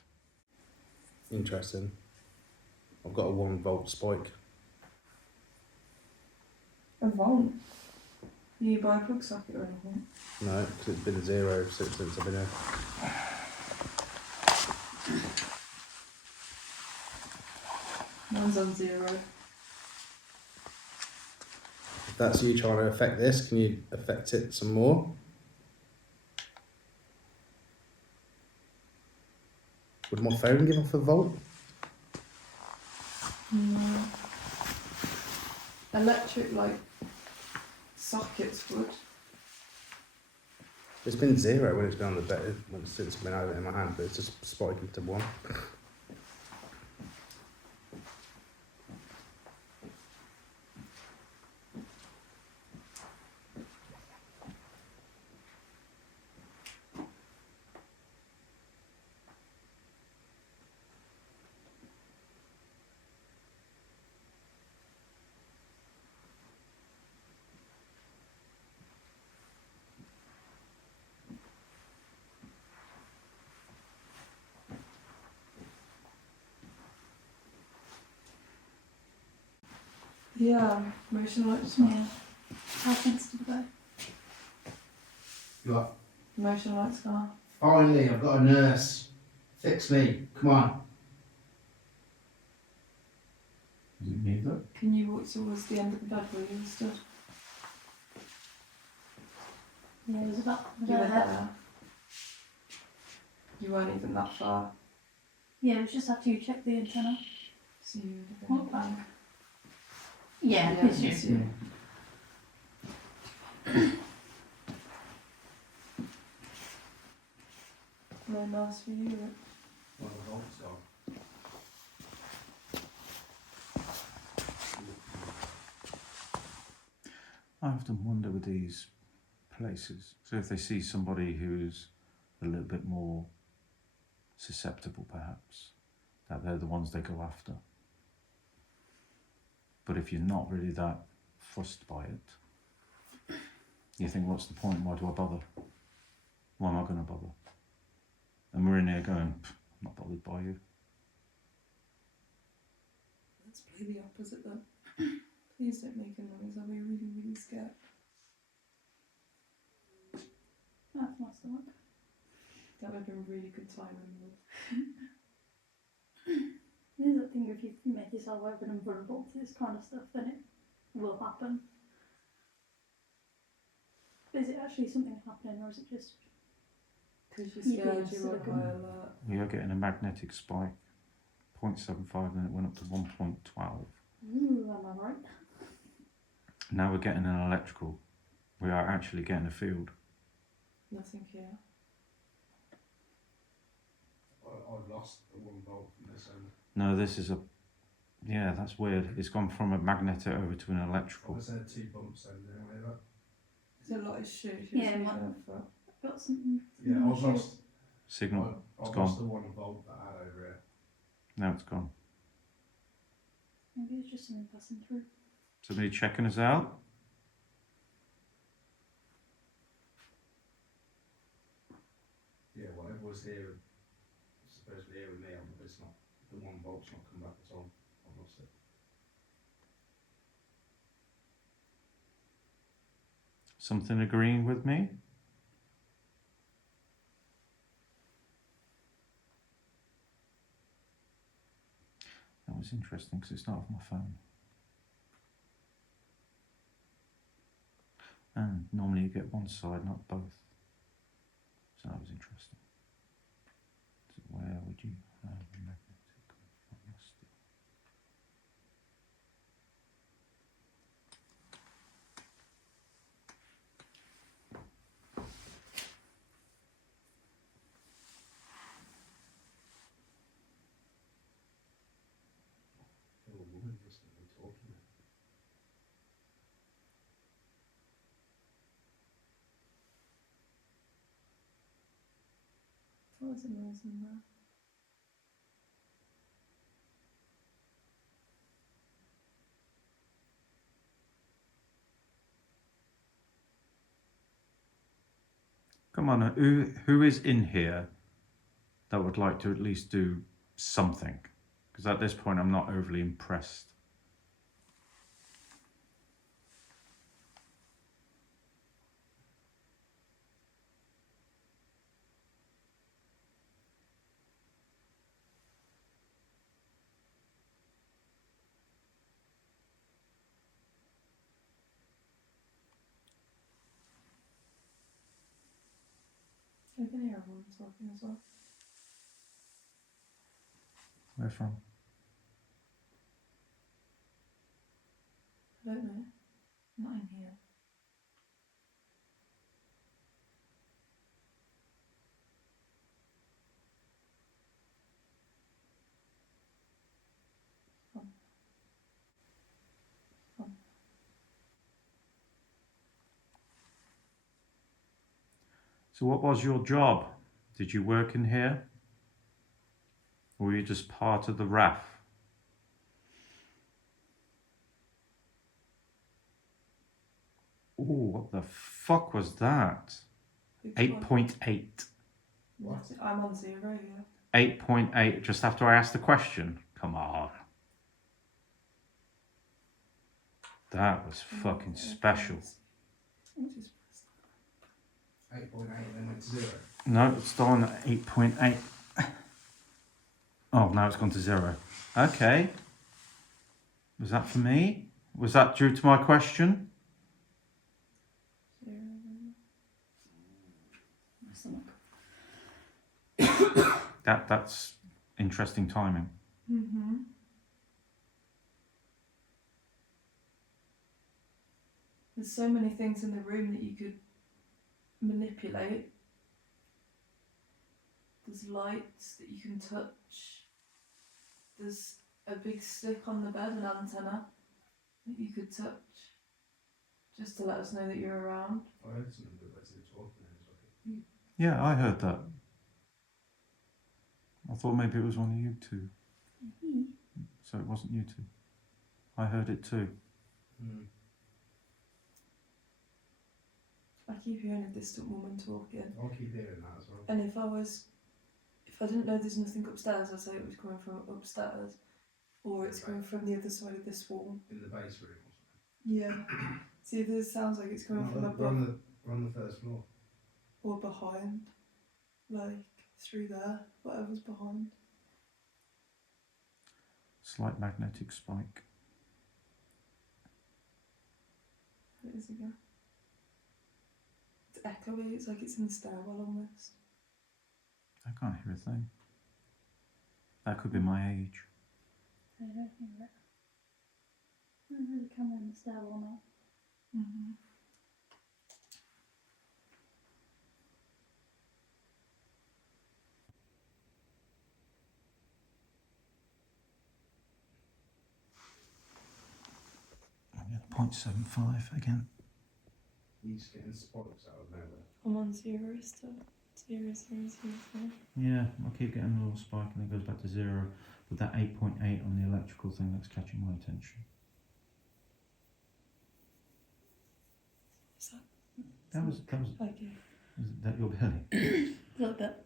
Interesting. I've got a 1-volt spike. A volt? You buy a plug socket or anything? No, because it's been 0 since I've been here. Mine's on 0. If that's you trying to affect this, can you affect it some more? Would my phone give off a volt? No. Electric, like, sockets would. It's been 0 when it's been on the bed, since it's been out in my hand, but it's just spiking to 1. Yeah, motion lights. Yeah. How sensitive are You are. Motion lights are. Finally, I've got a nurse. Fix me. Come on. Does it need that? Can you walk towards the end of the bed where you stood? they? Yeah, it was about You were there. there. You weren't even that far. Yeah, it was just after you checked the antenna. So you would have been. What back? Yeah, Yeah, it's it's you. you. No mask for you. One of the bolts on. I often wonder with these places. So if they see somebody who's a little bit more susceptible, perhaps, that they're the ones they go after. But if you're not really that fussed by it, you think, what's the point? Why do I bother? Why am I going to bother? And we're in here going, I'm not bothered by you. Let's play the opposite then. Please don't make a noise. I'll be really, really scared. That's my stomach. That would have been really good timing. There's that thing if you make yourself open and vulnerable to this kind of stuff, then it will happen. Is it actually something happening, or is it just? Because you're You scared, being you're on silicone. high alert. We are getting a magnetic spike, 0.75, and it went up to 1.12. Ooh, am I right? Now we're getting an electrical. We are actually getting a field. Nothing here. I've lost the 1 volt from this end. No, this is a... Yeah, that's weird. It's gone from a magnetic over to an electrical. I've had 2 bumps then anyway. That. There's a lot of shit. Yeah, mine- I've got something. Yeah, I've lost. Signal. I've gone. lost the 1 volt that I had over here. Now it's gone. Maybe it's just something passing through. Somebody checking us out? Yeah, whatever was here, supposedly here with me, it's not. The 1 volt's not come back at all. I've lost it. Something agreeing with me? That was interesting because it's not off my phone. And normally you get one side, not both. So that was interesting. So where would you have magnetic? I lost it. A woman instantly talking. What was the noise in there? Come on, who is in here that would like to at least do something? Because at this point I'm not overly impressed. I can hear everyone talking as well. Where from? I don't know. Not in here. So what was your job? Did you work in here? Or were you just part of the RAF? Oh, what the fuck was that? Which 8.8. one? I'm on 0 here. 8.8 just after I asked the question. Come on. That was fucking special. Which is 8.8 and then went to 0. No, it's still on at 8.8. Oh, now it's gone to 0. Okay. Was that for me? Was that due to my question? That's interesting timing. Mm-hmm. There's so many things in the room that you could manipulate. There's lights that you can touch. There's a big stick on the bed, an antenna that you could touch, just to let us know that you're around. I heard something good about it talking and it was like, Yeah, I heard that. I thought maybe it was one of you two. So it wasn't you two. I heard it too. I keep hearing a distant woman talking. I'll keep hearing that as well. And if I didn't know there's nothing upstairs, I'd say it was coming from upstairs, or it's coming from the other side of this wall. In the base room or something. Yeah. See, this sounds like it's coming from above We're on the first floor. or behind, like through there, whatever's behind. Slight magnetic spike. It is again. It's echoey. It's like it's in the stairwell almost. I can't hear a thing. That could be my age. I don't hear it. I don't really come in the stairwell now. Mm-hmm. Yeah, 0.75 again. He's getting spikes out of nowhere. I'm on 0 still. 0, 0, 0, 0. Yeah, I keep getting a little spike and it goes back to 0. But that 8.8 on the electrical thing, that's catching my attention. Is That was like you? is that your belly? A little bit.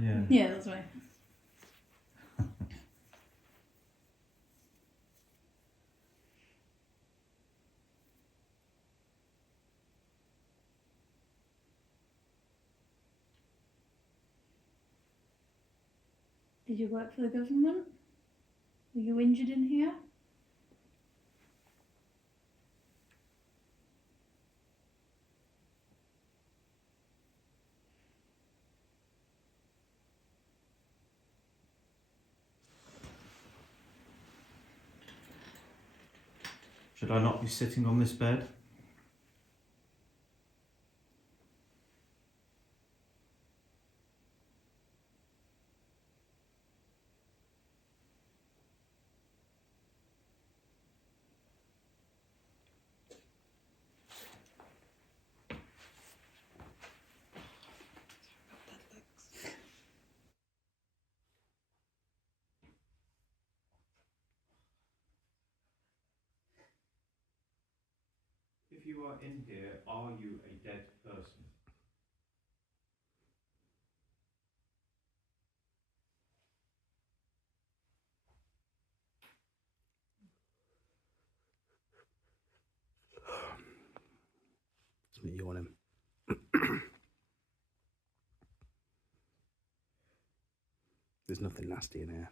Yeah. Yeah, that's right. Did you work for the government? Were you injured in here? Should I not be sitting on this bed? If you are in here, are you a dead person? It's me yawning. There's nothing nasty in here.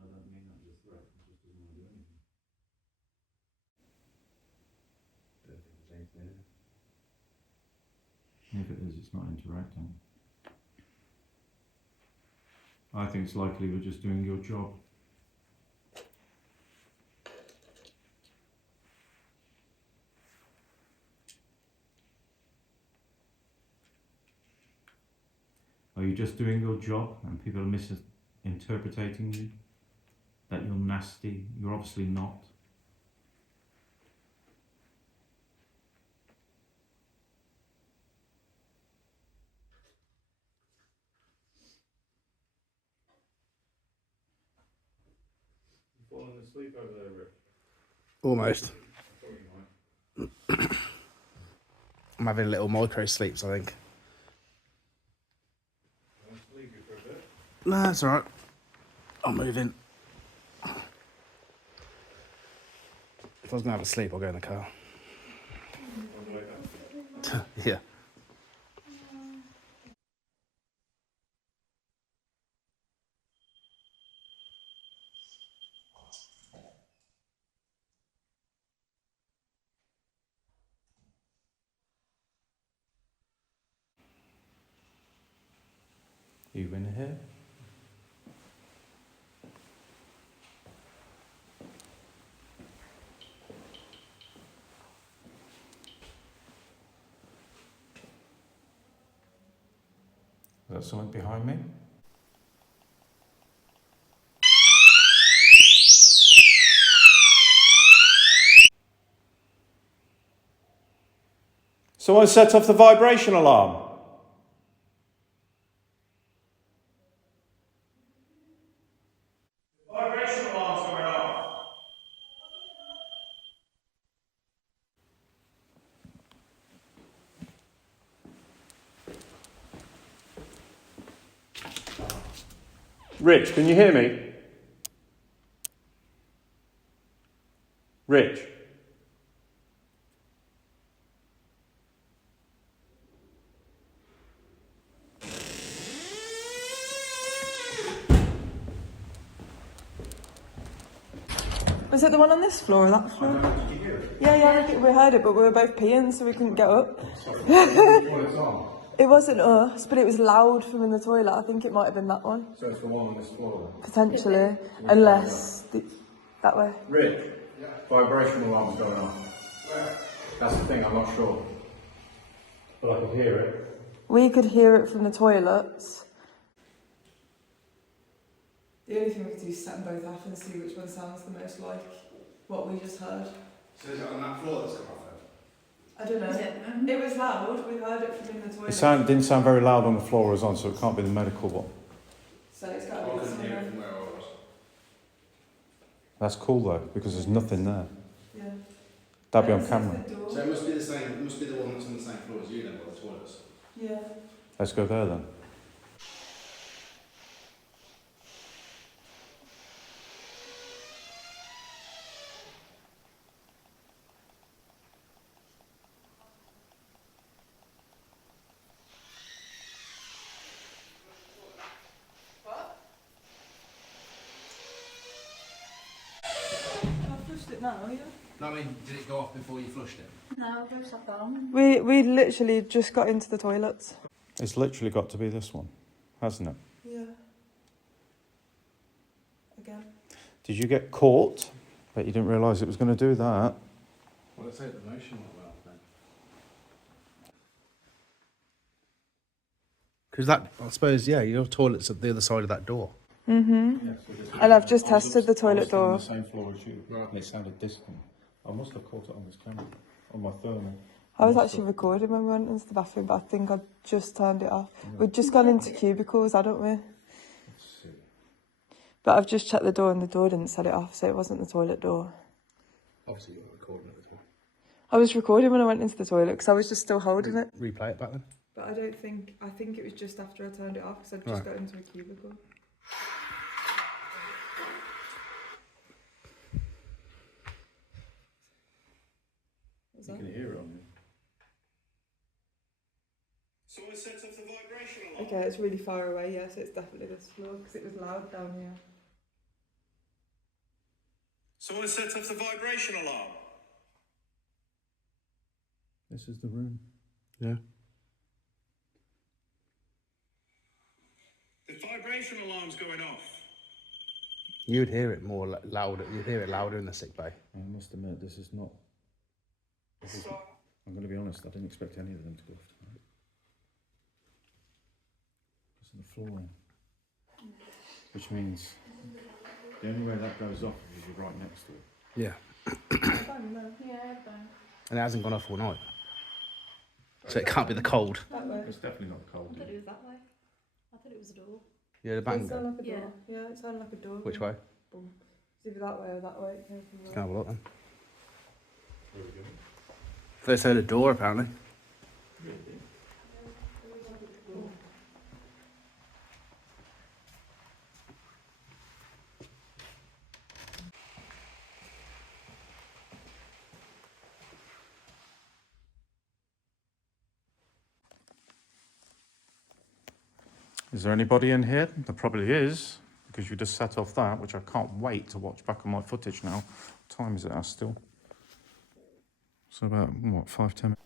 I don't mean that as a threat, it just doesn't want to do anything. Don't think there's anything in it. If it is, it's not interacting. I think it's likely you're just doing your job. Are you just doing your job and people are misinterpreting you? That you're nasty? You're obviously not. You falling asleep over there, Rick? Almost. I thought you might. I'm having little micro sleeps, I think. I want to leave you for a No, that's alright. I'll move in. If I was going to have a sleep, I'll go in the car. Yeah. You in here? Is that something behind me? Someone set off the vibration alarm. Vibration alarm's going off. Rich, can you hear me? Rich. Was it the one on this floor or that floor? Yeah, we heard it, but we were both peeing, so we couldn't get up. It wasn't us, but it was loud from in the toilet. I think it might have been that one. So it's the one on this floor. Potentially, unless that way. Rich, vibration alarm's going off. Where? That's the thing, I'm not sure. But I could hear it. We could hear it from the toilets. The only thing we could do is set them both off and see which one sounds the most like what we just heard. So is it on that floor that's come off then? I don't know. It was loud. We heard it from in the toilet. It didn't sound very loud on the floor I was on, so it can't be the medical one. So it's got I to be couldn't hear it somewhere. from where I was. That's cool though, because there's nothing there. Yeah. That'd be on It's camera. the door. So it must be the same, it must be the one that's on the same floor as you then, by the toilets. Yeah. Let's go there then. I flushed it now, yeah. No, I mean, did it go off before you flushed it? No, go stop on. We literally just got into the toilets. It's literally got to be this one, hasn't it? Yeah. Again. Did you get caught? Bet you didn't realise it was going to do that. Well, let's take the motion well then. Because that, I suppose, yeah, your toilet's at the other side of that door. Mm-hmm. And I've just tested the toilet door. On the same floor as you, and it sounded distant. I must have caught it on this camera, on my thermal. I was actually recording when we went into the bathroom, but I think I just turned it off. We'd just gone into cubicles, hadn't we? Let's see. But I've just checked the door and the door didn't set it off, so it wasn't the toilet door. Obviously you were recording it as well. I was recording when I went into the toilet because I was just still holding it. Replay it back then. But I think it was just after I turned it off because I'd just got into a cubicle. You can hear it on here. Someone set off the vibration alarm. Okay, it's really far away, yeah, so it's definitely this floor because it was loud down here. Someone set off the vibration alarm. This is the room. Yeah. The vibration alarm's going off. You'd hear it more louder. You'd hear it louder in the sick bay. I must admit, this is not. I'm going to be honest, I didn't expect any of them to go off tonight. It's on the floor. Which means the only way that goes off is if you're right next to it. Yeah. Yeah, fine. And it hasn't gone off all night. So it can't be the cold. That way. It's definitely not cold. I thought it was that way. I thought it was a door. Yeah, the It bang. sounded like a door. Yeah. Yeah, it sounded like a door. Which way? Boom. It's either that way or that way. It came from Can I have a look then? Where are we going? First heard a door apparently. Is there anybody in here? There probably is, because you just set off that, which I can't wait to watch back on my footage now. What time is it still? So about, what, 5-10 minutes?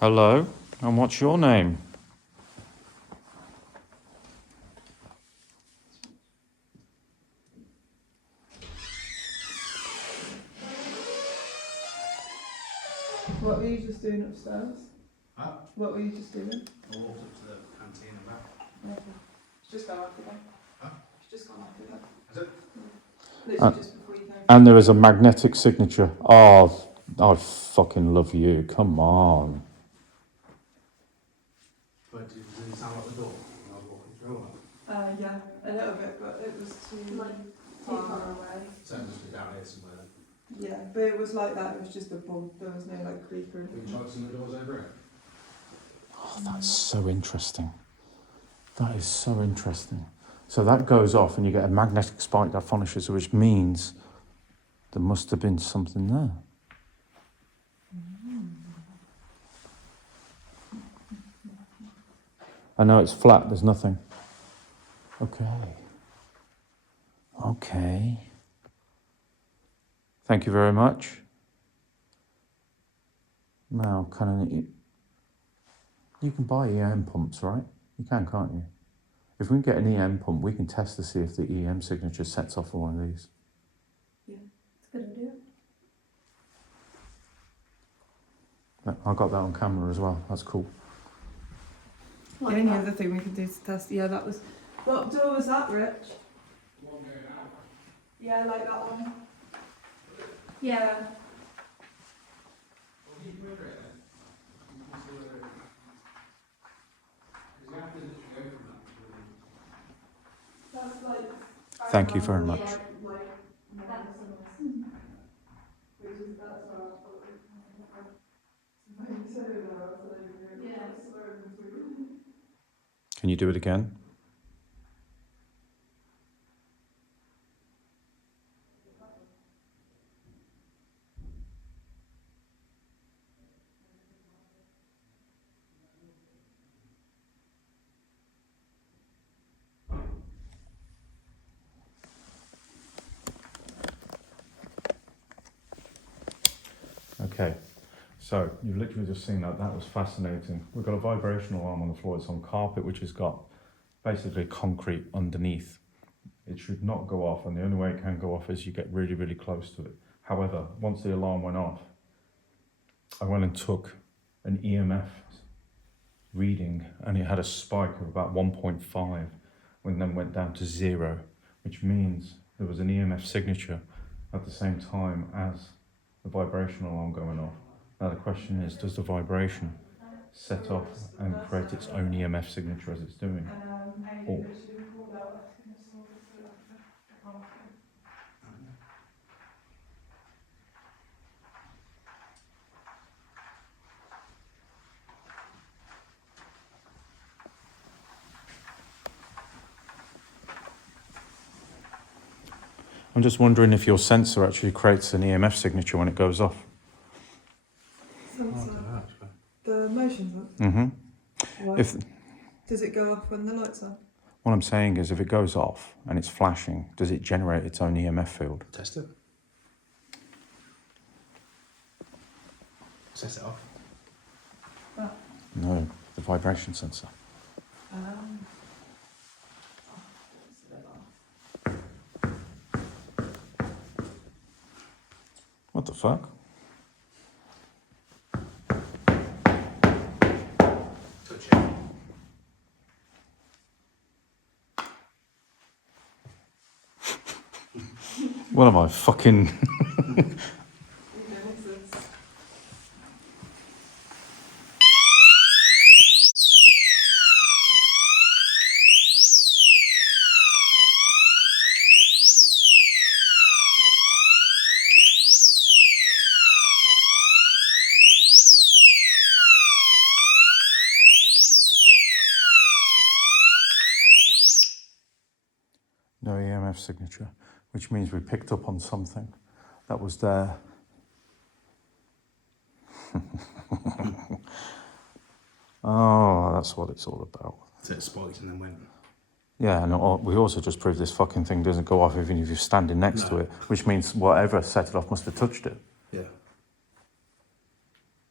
Hello, and what's your name? What were you just doing upstairs? Huh? What were you just doing? I walked up to the canteen and back. Okay. It's just gone after that. Huh? It's just gone after that. Is it? Literally just before you came. And there is a magnetic signature. Oh, I fucking love you. Come on. But did it sound like the door when I was walking through? Or? Yeah, a little bit, but it was too far away. So it must be down here somewhere then. Yeah, but it was like that. It was just a bump. There was no like creak or Have you anything. tried some of the doors over here? Oh, that's so interesting. That is so interesting. So that goes off and you get a magnetic spike that finishes, which means there must have been something there. I know it's flat, there's nothing. Okay. Okay. Thank you very much. Now, you can buy EM pumps, right? You can, can't you? If we can get an EM pump, we can test to see if the EM signature sets off on one of these. It's a good idea. I got that on camera as well. That's cool. The only other thing we could do to test, yeah, that was. What door was that, Rich? One going out. Yeah, like that one. Yeah. Well, you can over it then. You can see whether it is. Because you have to literally go from that. That's like. Thank you very much. That's Which is that's where I thought it was. Yeah. Can you do it again? Okay, so you've literally just seen that. That was fascinating. We've got a vibrational alarm on the floor. It's on carpet, which has got basically concrete underneath. It should not go off, and the only way it can go off is you get really, really close to it. However, once the alarm went off, I went and took an EMF reading, and it had a spike of about 1.5, and then went down to 0, which means there was an EMF signature at the same time as the vibration alarm going off. Now the question is, does the vibration set off and create its own EMF signature as it's doing? Or, I'm just wondering if your sensor actually creates an EMF signature when it goes off. Sensor. The motion Mm-hmm. Why? If Does it go off when the lights are? what I'm saying is, if it goes off and it's flashing, does it generate its own EMF field? Test it. Set it off. No, the vibration sensor. What the fuck? Touch it. What am I fucking? EMF signature, which means we picked up on something that was there. Oh, that's what it's all about. So it spiked and then went. Yeah, and we also just proved this fucking thing doesn't go off even if you're standing next to No. it, which means whatever set it off must have touched it. Yeah.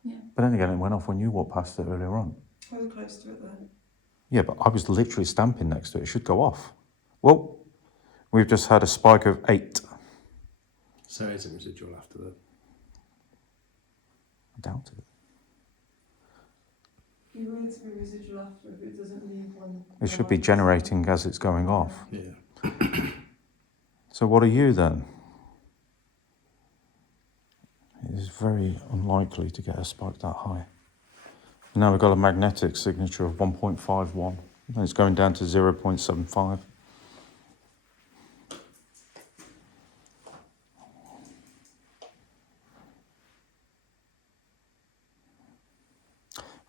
Yeah. But then again, it went off when you walked past it earlier on. I was close to it though. Yeah, but I was literally stamping next to it. It should go off. Well, we've just had a spike of 8. So is it residual after that? I doubt it. You will to be residual after if it doesn't leave one. It should be generating as it's going off. Yeah. So what are you then? It is very unlikely to get a spike that high. Now we've got a magnetic signature of 1.51 and it's going down to 0.75.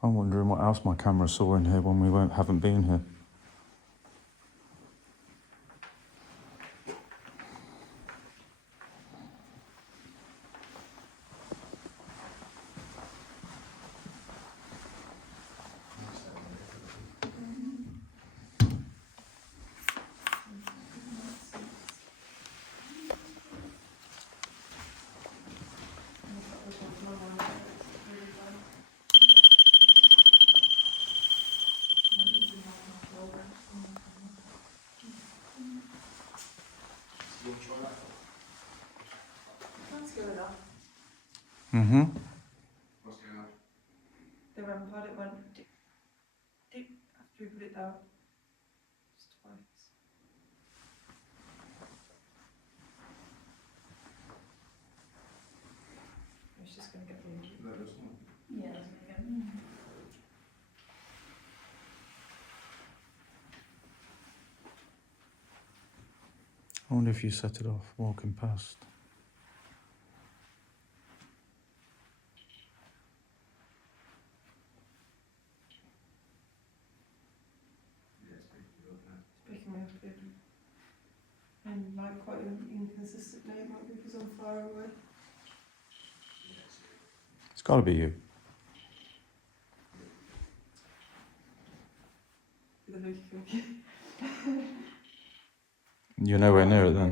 I'm wondering what else my camera saw in here when we haven't been here. Let's go with that. Mm-hmm. What's going on? The REM pod, it went tick, tick after we put it down. Just twice. It's just going to get moved. No, that's not. Yeah, that's what I get. I wonder if you set it off walking past. Yeah, it's pretty good, isn't it? Speaking of it, and like quite inconsistently, it might be because I'm far away. It's got to be you. The looky cookie. You're nowhere near it then.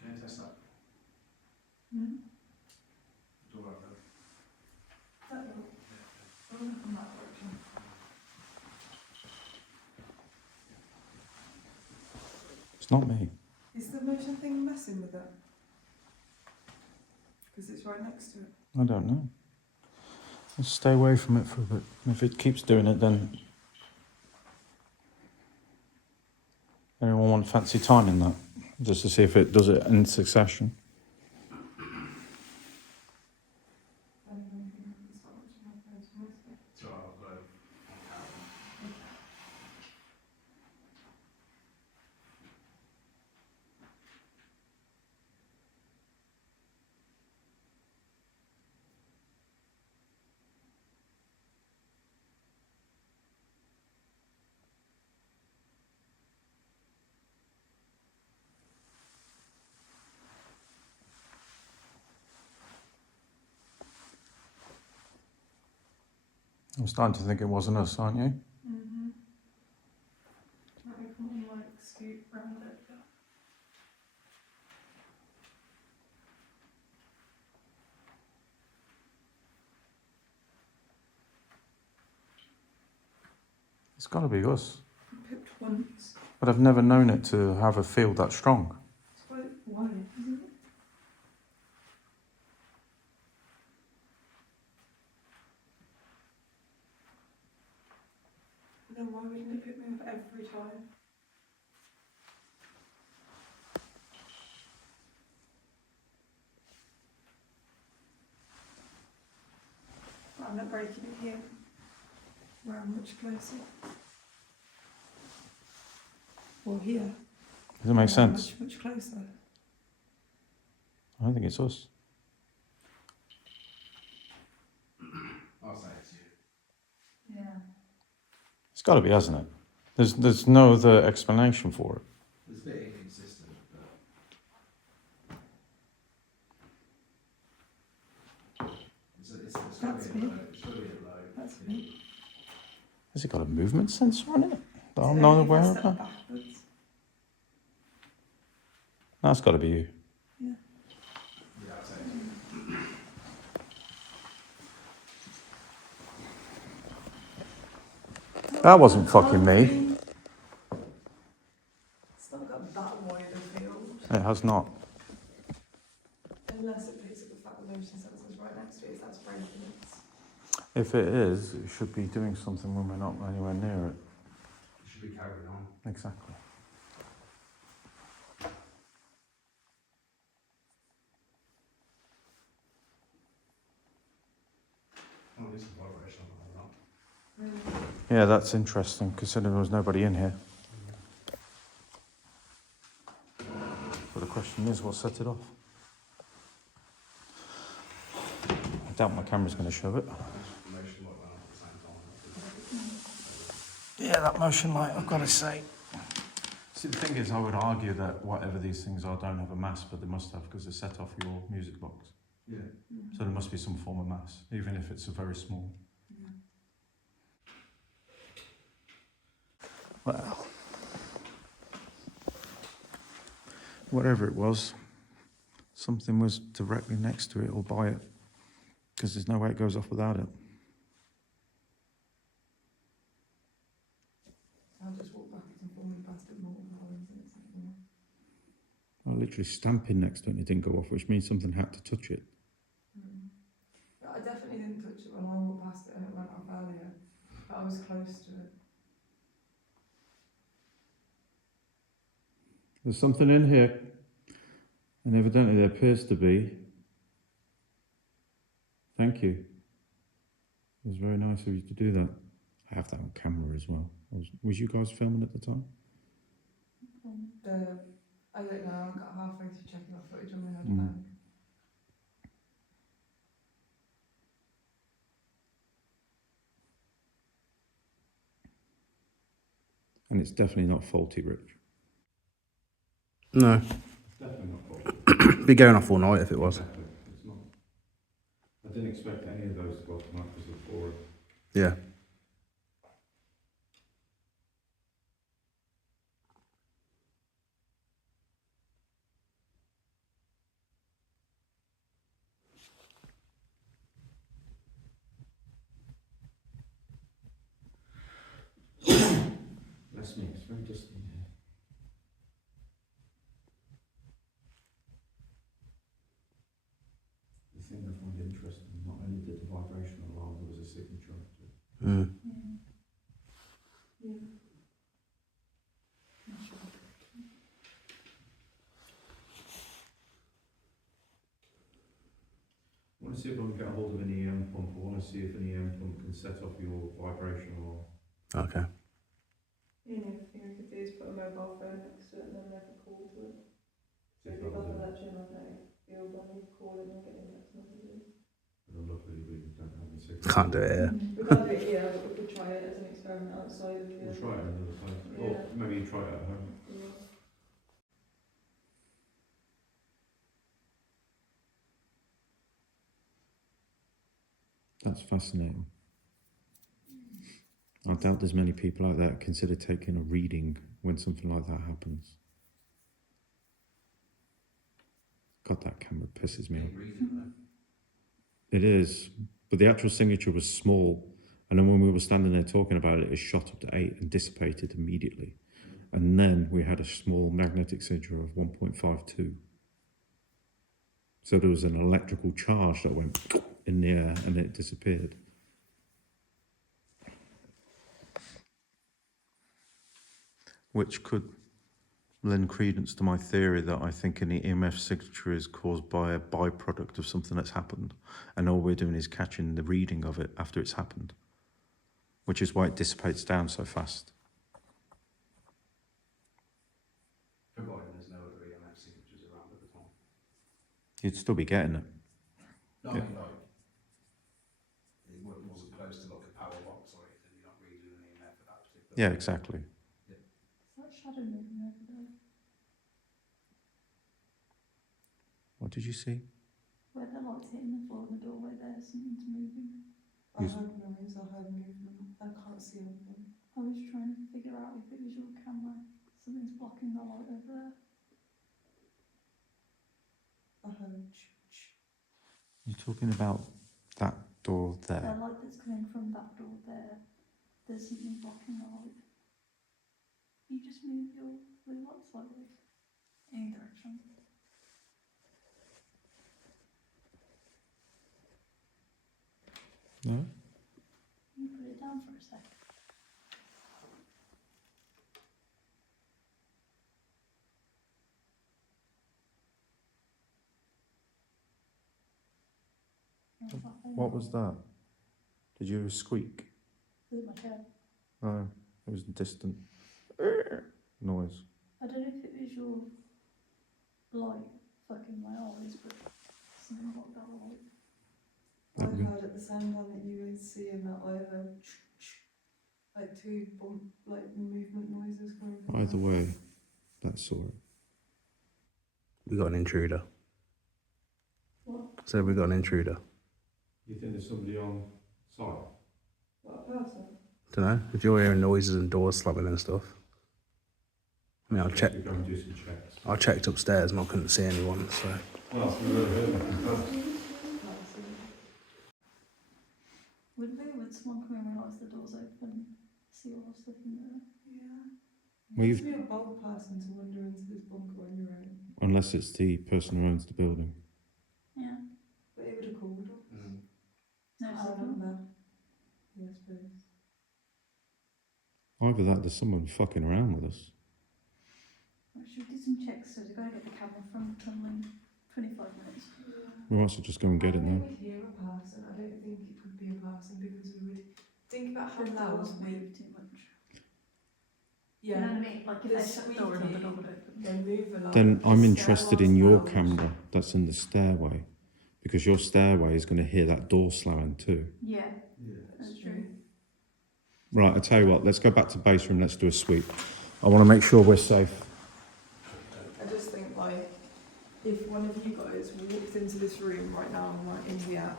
Can you test that? Hmm? Do all right, though. That little. Oh, look in that direction. It's not me. Is the motion thing messing with it? Because it's right next to it. I don't know. Let's stay away from it for a bit. If it keeps doing it, then... Anyone want fancy timing that? Just to see if it does it in succession. So I've got I'm starting to think it wasn't us, aren't you? Mm-hmm. Let me come and like scoot round it. It's got to be us. I picked once. But I've never known it to have a field that strong. It's quite wide, isn't it? Then why wouldn't it pick me up every time? I'm not breaking it here. Where I'm much closer. Well, here. Does it make where I'm sense? much closer. I don't think it's us. got to be, hasn't it? There's no other explanation for it. It's a bit inconsistent, but it's That's weird. It's got to be a low. That's weird. Has it got a movement sensor on it that I'm Is it not only if I aware step of? backwards? That's got to be you. Yeah. Yeah, I'd say so. That wasn't fucking me. It's not got that wide a field. It has not. Unless it picks up the fact that motion sensors right next to it, if that's breaking it. If it is, it should be doing something when we're not anywhere near it. It should be carried on. Exactly. Oh, this is vibration on that. Yeah, that's interesting, considering there was nobody in here. But the question is, what set it off? I doubt my camera's going to show it. Motion light went off at the same time. Yeah, that motion light, I've got to say. See, the thing is, I would argue that whatever these things are don't have a mass, but they must have, because they set off your music box. Yeah. So there must be some form of mass, even if it's a very small. Well, whatever it was, something was directly next to it or by it, because there's no way it goes off without it. I'll just walk backwards and forward past it multiple times and it's like, yeah. Well, literally stamping next to it and it didn't go off, which means something had to touch it. But I definitely didn't touch it when I walked past it and it went off earlier. But I was close to it. There's something in here, and evidently there appears to be. Thank you. It was very nice of you to do that. I have that on camera as well. Was you guys filming at the time? I don't know, I got halfway through checking my footage on my headband. And it's definitely not faulty, Rich. No. Definitely not faulty. Be going off all night if it was. Exactly. It's not. I didn't expect any of those to go off tonight because of the boring. Yeah. Bless me, it's very dusty in here. The thing I find interesting, not only did the vibration alarm, there was a signature on it. Mm. I want to see if I can get a hold of an EM pump. I want to see if an EM pump can set off your vibration alarm. Okay. The only thing I could do is put a mobile phone next to it and then make a call to it. See if If that'll you've got do the it. electromagnetic field on, you call it and get in text messages. But luckily we don't have any signal. Can't do it here. We can't do it here, but we could try it as an experiment outside of here. We'll try it another time. Yeah. Or maybe you try it at home. Yeah. That's fascinating. I doubt there's many people out there that consider taking a reading when something like that happens. God, that camera pisses me off. It is, but the actual signature was small, and then when we were standing there talking about it, it shot up to 8 and dissipated immediately. And then we had a small magnetic signature of 1.52. So there was an electrical charge that went in the air and it disappeared. Which could lend credence to my theory that I think an EMF signature is caused by a byproduct of something that's happened, and all we're doing is catching the reading of it after it's happened, which is why it dissipates down so fast. Providing there's no other EMF signatures around at the time. You'd still be getting it. No, Yeah. I mean, like, it wasn't close to like a power box or anything. You're not reading an EMF at that particular Yeah, exactly. Is that shadow moving over there? What did you see? Where the light's hitting the floor in the doorway there, something's moving. I heard noise, I heard movement. I can't see anything. I was trying to figure out if it was your camera. Something's blocking the light over there. I heard ch. You're talking about that door The there. light that's coming from that door there, there's something blocking the light. You just move your blue light slightly. Any direction. No? You put it down for a sec. What was that? Did you hear a squeak? Was it my chair? No, it was a distant noise. I don't know if it was your light fucking my eyes, but something blocked that light. I Okay. heard at the same time that you were seeing that, I heard ch, like two bump, like movement noises coming from Either way, that saw it. We got an intruder. What? So we got an intruder. You think there's somebody on site? What, a person? Don't know if you're hearing noises and doors slamming and stuff. I mean, Go and do some checks. I checked upstairs and I couldn't see anyone. So Well, we would have heard that. Would be when someone come and realise the door's open, see all the stuff in there. Yeah. Well, You must be a bold person to wander into this bunker on your own. Unless it's the person who owns the building. Yeah. But it would have called us. No, I signal. remember. Yes, please. Either that, there's someone fucking around with us. Right, should we do some checks? So we've got to get the camera from tunneling 25 minutes. We might as well just go and get it I now. would hear a person. I don't think it could be a person because we would think about how The loud doors we. move too much. Yeah. You know what I mean? Like if The they shut the door, another door squeaky, would open. They move a lot. Then The I'm interested in your stairwell's camera loud. that's in the stairway. Because your stairway is going to hear that door slamming too. Yeah, that's true. Right, I tell you what, let's go back to base room, let's do a sweep. I want to make sure we're safe. I just think like if one of you guys walked into this room right now and weren't in here,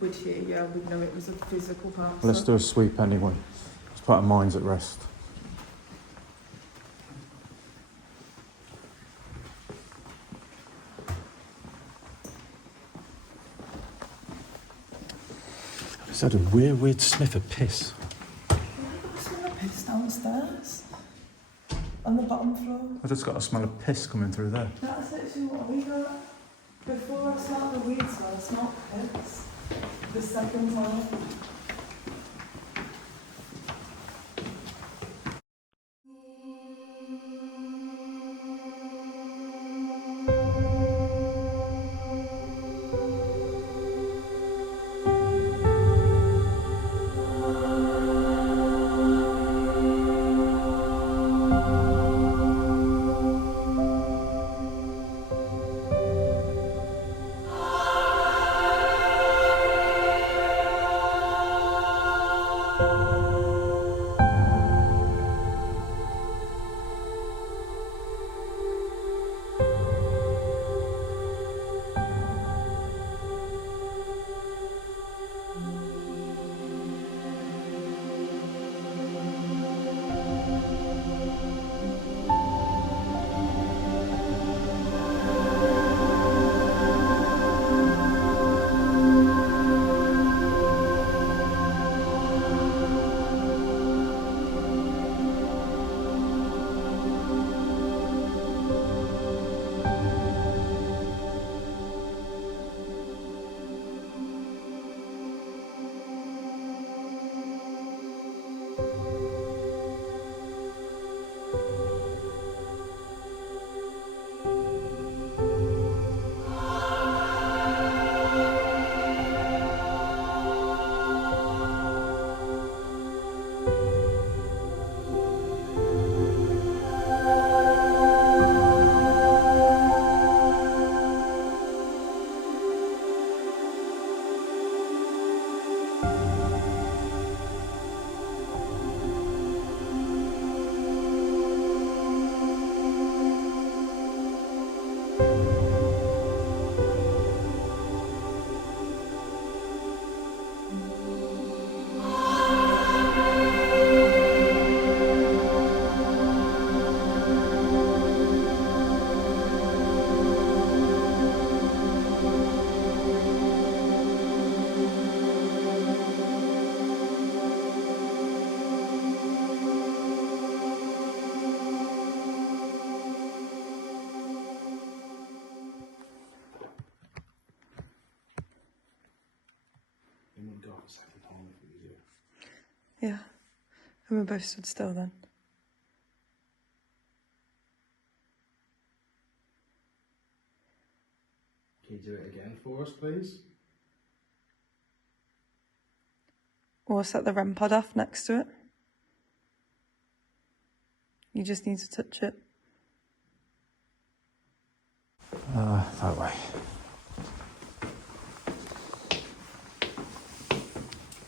would hear, yeah, we'd know it was a physical person. Let's do a sweep anyway. Let's put our minds at rest. I just had a weird sniff of piss. I smell of piss downstairs on the bottom floor. I just got a smell of piss coming through there. That's actually what we got. Before I smelled the weed smell, I smelled piss. The second time. wouldn't go off a second time if it was you. Yeah. And we both stood still then. Can you do it again for us, please? Or set the REM pod off next to it. You just need to touch it. That way.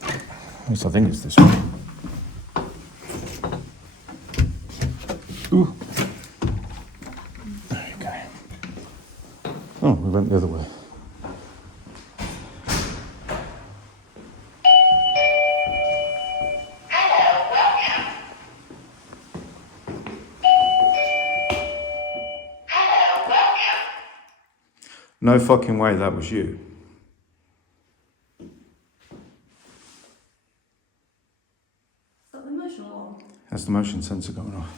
At least I think it's this way. Ooh. There you go. Oh, we went the other way. No fucking way that was you. Is that the motion alarm? That's the motion sensor going off.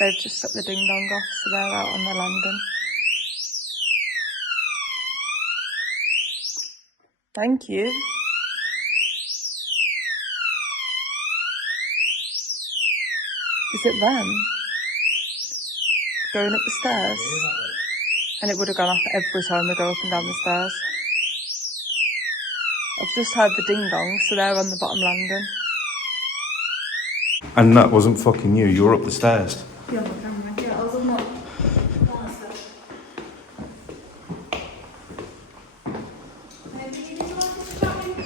They've just set the ding dong off, so they're out on the landing. Thank you. Is it them? Going up the stairs? And it would have gone off every time we go up and down the stairs. I've just heard the ding dong, so they're on the bottom landing. And that wasn't fucking you, you were up the stairs. Yeah, on the camera. Yeah, I was on my downstairs. Hey, can you do the shouting?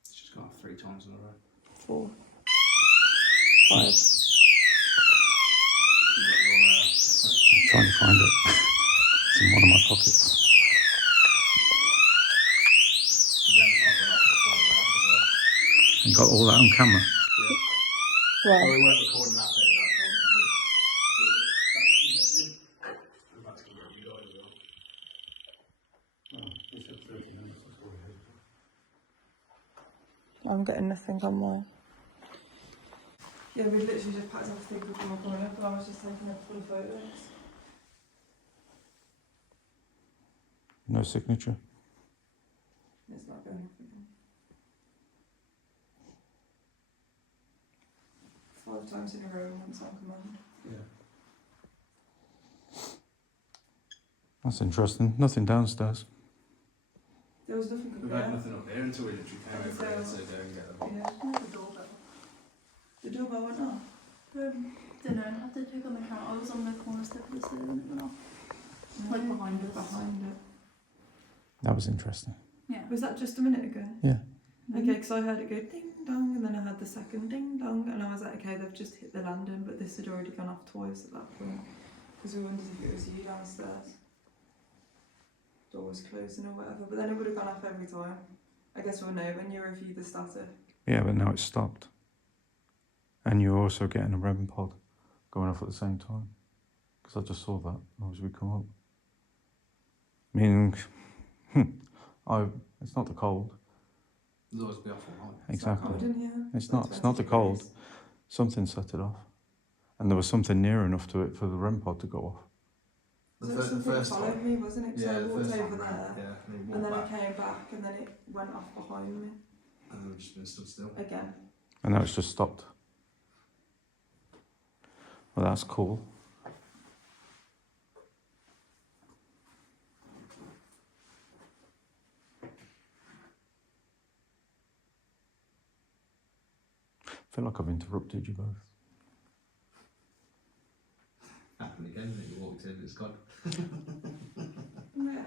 It's just gone off 3 times in a row. 4, 5. I'm trying to find it. It's in one of my pockets. And got all that on camera. Well, We weren't recording that bit at that point. I'm getting nothing on mine. Yeah, we literally just packed everything before going up, and I was just taking a couple of photos. No signature. It's not going off again. 5 times in a row once on command. Yeah. That's interesting. Nothing downstairs. There was nothing We've up had there. nothing up here until we literally came over here to go and get them. Yeah. Where's the doorbell? The doorbell went off. Don't know. I have to check on the camera. I was on the corner step of the stairs and it went off. Like behind us. Behind it. That was interesting. Yeah. Was that just a minute ago? Yeah. Okay, because I heard it go ding dong, and then I had the second ding dong, and I was like, okay, they've just hit the landing, but this had already gone off twice at that point. Because we wondered if it was you downstairs. Door was closing or whatever, but then it would have gone off every time. I guess we'll know when you review the static. Yeah, but now it's stopped. And you're also getting a REM pod going off at the same time. Because I just saw that as we come up. Meaning, it's not the cold. There's always be off all night. Exactly. Cold in here. It's like not the 20 cold. degrees. Something set it off. And there was something near enough to it for the REM pod to go off. So something followed me, wasn't it? So I walked over there, Yeah, and and then then walked I back, came back, and then it went off behind me and then we've just been stood still. again. And now it's just stopped. Well, that's cool. I feel like I've interrupted you both. Happened again, that you walked in, it's gone. Yeah, it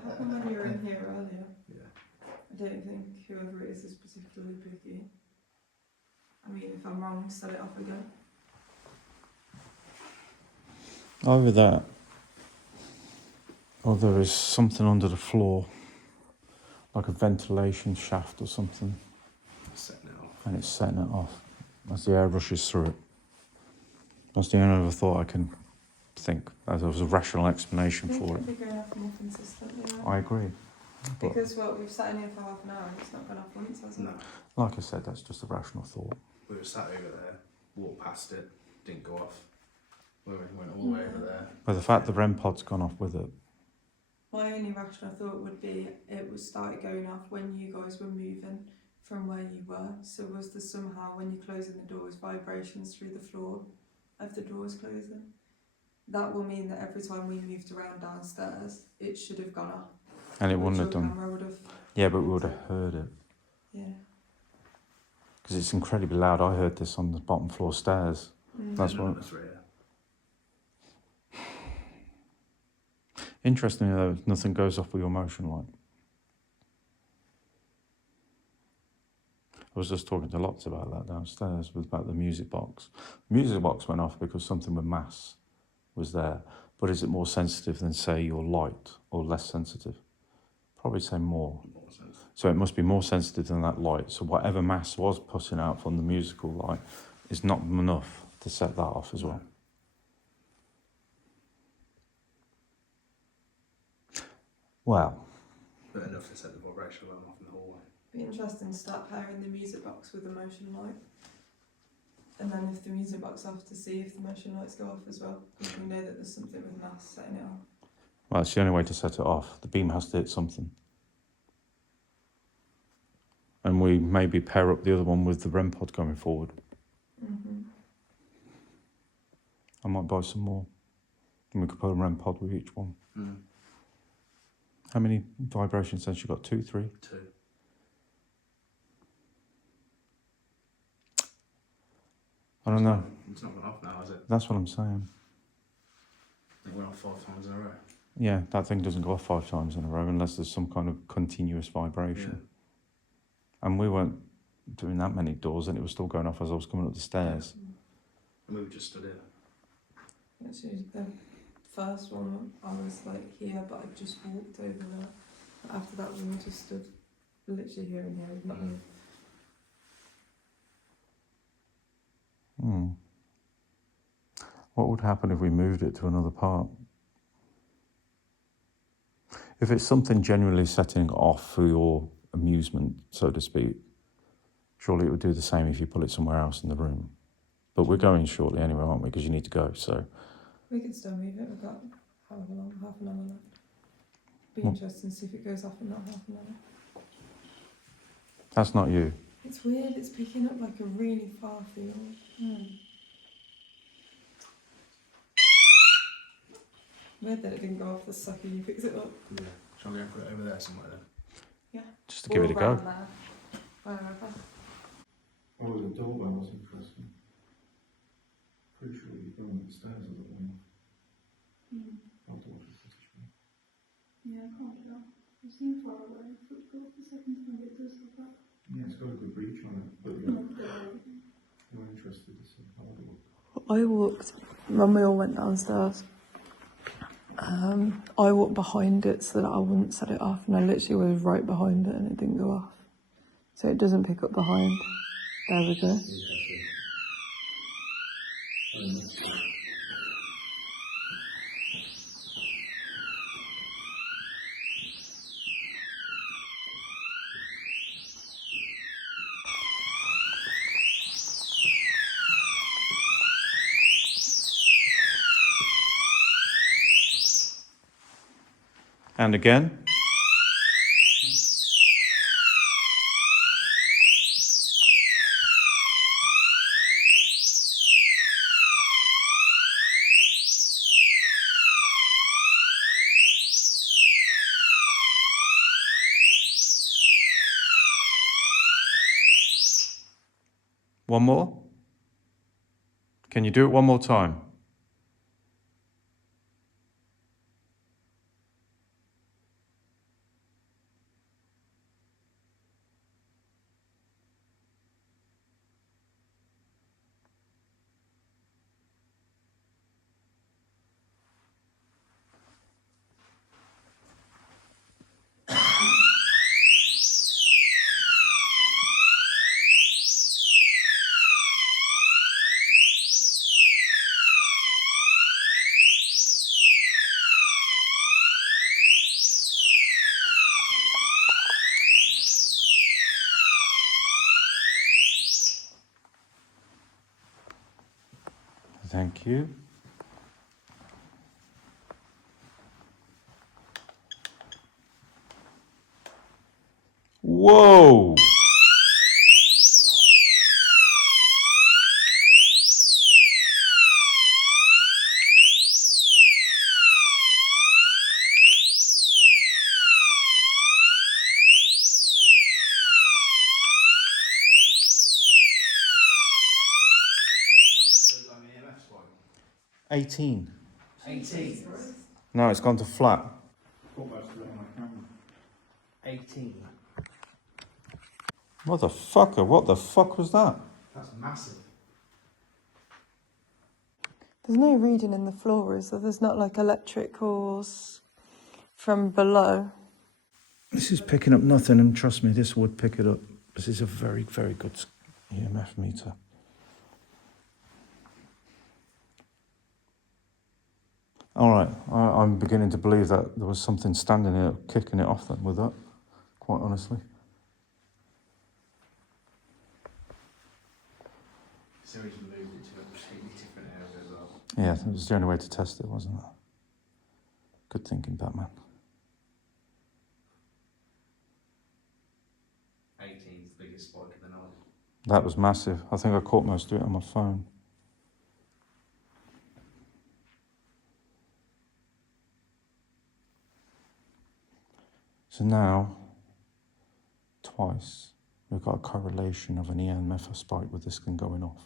happened when you were in here earlier. Yeah. I don't think whoever it is particularly picky. I mean, if I'm wrong, set it off again. Either that, or there is something under the floor, like a ventilation shaft or something, Setting it off. and it's setting it off as the air rushes through it. That's the only other thought I can think. There was a rational explanation They for could it. be going off more consistently. I agree. But Because what we've sat in here for half an hour and it's not gone off once, has it? No. like I said, that's just a rational thought. We were sat over there, walked past it, didn't go off. We went all the way over there. But the fact the REM pod's gone off with it. My only rational thought would be it was started going off when you guys were moving from where you were. So was there somehow when you're closing the doors vibrations through the floor of the doors closing? That will mean that every time we moved around downstairs, it should have gone off. And it Which wouldn't have your done. camera would have, Yeah, but we would have heard it. yeah. Because it's incredibly loud. I heard this on the bottom floor stairs. That's None of what. us were here. Interestingly though, nothing goes off with your motion light. I was just talking to Lots about that downstairs, about the music box. The music box went off because something with mass was there. But is it more sensitive than, say, your light, or less sensitive? Probably say more. More sense. So it must be more sensitive than that light. So whatever mass was putting out from the musical light is not enough to set that off as well. Well, But enough to set the vibration alarm off in the hallway. Be interesting to start pairing the music box with the motion light. And then if the music box off, to see if the motion lights go off as well. Because we know that there's something with mass setting it off. well, it's the only way to set it off. The beam has to hit something. And we maybe pair up the other one with the REM pod going forward. I might buy some more. And we could put a REM pod with each one. Mm. How many vibration sensors you got? 2, 3? 2. I don't know. It's not gone off now, is it? That's what I'm saying. It went off 5 times in a row. Yeah, that thing doesn't go off 5 times in a row unless there's some kind of continuous vibration. And we weren't doing that many doors and it was still going off as I was coming up the stairs. And we were just stood here. Actually, the first one, I was like here, but I just walked over there. After that, we just stood literally here and here. We've not moved. What would happen if we moved it to another part? If it's something genuinely setting off for your amusement, so to speak, surely it would do the same if you put it somewhere else in the room. But we're going shortly anyway, aren't we? Because you need to go, so... We could still move it. We've got however long, half an hour left. Be Well- interesting to see if it goes off in that half an hour. That's not you. It's weird. It's picking up like a really far field. Weird that it didn't go off the second you picked it up. Yeah. Shall we go put it over there somewhere then? Just to give it a go. Around there. Wherever. Oh, the doorbell was interesting. Pretty sure you've gone upstairs a little one. I'll do it. Yeah, I can't tell. It seems far away. So it's got the second time it does look up. Yeah, it's got a good reach on it, but you're interested to see how it looks. I walked when we all went downstairs. I walked behind it so that I wouldn't set it off, and I literally was right behind it and it didn't go off. So it doesn't pick up behind. There we go. And again. One more? Can you do it one more time? Thank you. Whoa! So we've got an EMF spike. 18. 18. No, it's gone to flat. Put most of it on my camera. 18. Motherfucker, what the fuck was that? That's massive. There's no reading in the floor, is there? There's not like electricals from below. This is picking up nothing, and trust me, this would pick it up. This is a very, very good EMF meter. All right, I'm beginning to believe that there was something standing here kicking it off then with that, quite honestly. So he's moved it to a completely different area as well. Yeah, that was the only way to test it, wasn't it? Good thinking, Batman. 18 is the biggest spike of the night. That was massive. I think I caught most of it on my phone. So now, twice, we've got a correlation of an EMF spike with this thing going off.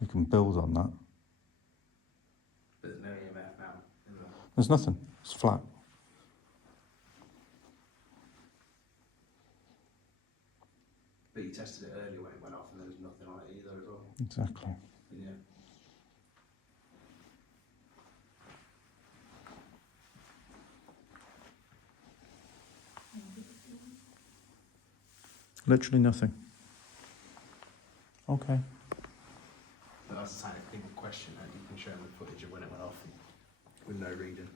We can build on that. But there's no EMF now, is there? There's nothing. It's flat. But you tested it earlier when it went off and there was nothing on it either as well. Exactly. Yeah. Literally nothing. Okay. But that's the scientific question, and you can show them the footage of when it went off with no reading.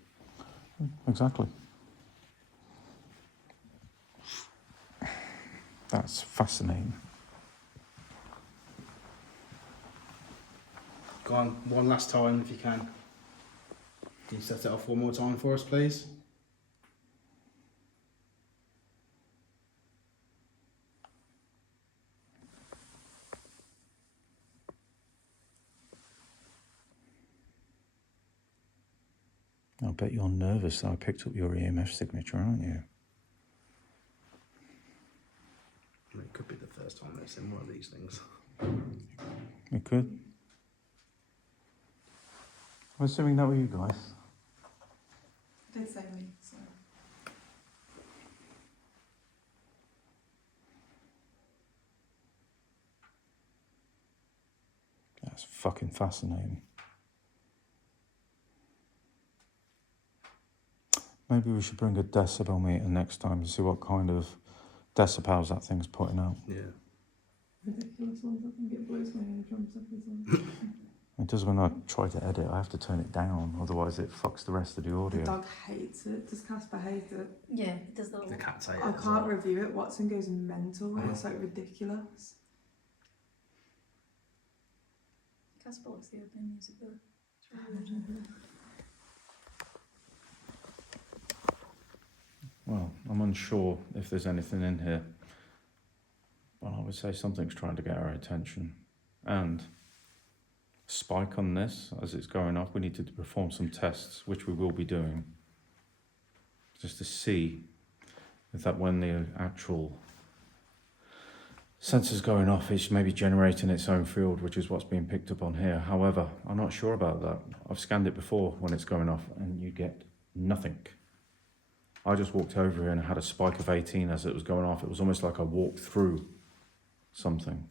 Exactly. That's fascinating. Go on, one last time if you can. Can you set it off one more time for us, please? I bet you're nervous that I picked up your EMF signature, aren't you? I mean, it could be the first time they've seen one of these things. It could. I'm assuming that were you guys. I did say me, so. That's fucking fascinating. Maybe we should bring a decibel meter next time and see what kind of decibels that thing's putting out. Yeah. Ridiculous ones, I think it blows my eardrums up as well. It does when I try to edit, I have to turn it down, otherwise it fucks the rest of the The audio. dog hates it. Does Casper hate it? Yeah, it does that. The cats ate it. I as can't well. review it. Watson goes mental with it. It's like ridiculous. Casper likes the opening music though. It's really good. Well, I'm unsure if there's anything in here. Well, I would say something's trying to get our attention. And spike on this, as it's going off, we need to perform some tests, which we will be doing, just to see if that when the actual sensor's going off, it's maybe generating its own field, which is what's being picked up on here. However, I'm not sure about that. I've scanned it before when it's going off, and you get nothing. I just walked over here and had a spike of 18 as it was going off. It was almost like I walked through something.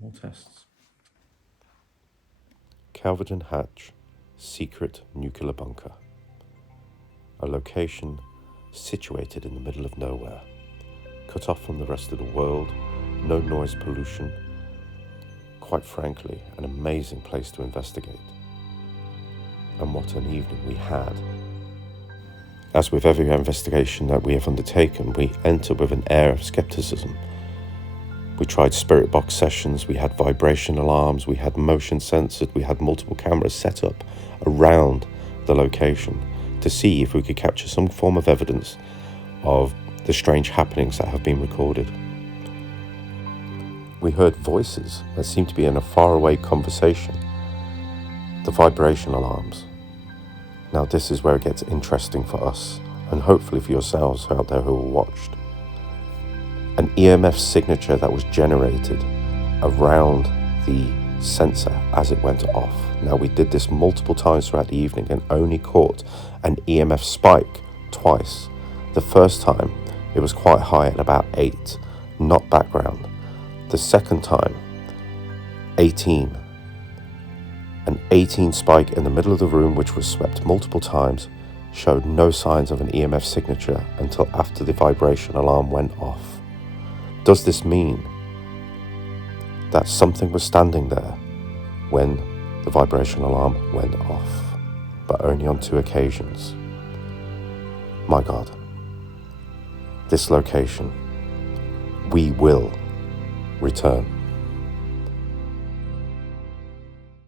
More tests. Kelvedon Hatch Secret Nuclear Bunker. A location situated in the middle of nowhere, cut off from the rest of the world, no noise pollution. Quite frankly, an amazing place to investigate. And what an evening we had. as with every investigation that we have undertaken, we enter with an air of skepticism. We tried spirit box sessions, we had vibration alarms, we had motion sensors, we had multiple cameras set up around the location to see if we could capture some form of evidence of the strange happenings that have been recorded. We heard voices that seemed to be in a faraway conversation. The vibration alarms. Now this is where it gets interesting for us, and hopefully for yourselves out there who watched. An EMF signature that was generated around the sensor as it went off. Now we did this multiple times throughout the evening and only caught an EMF spike twice. The first time it was quite high at about 8, not background. The second time, 18. An 18 spike in the middle of the room, which was swept multiple times, showed no signs of an EMF signature until after the vibration alarm went off. Does this mean that something was standing there when the vibration alarm went off, but only on 2 occasions? My God, this location, we will return.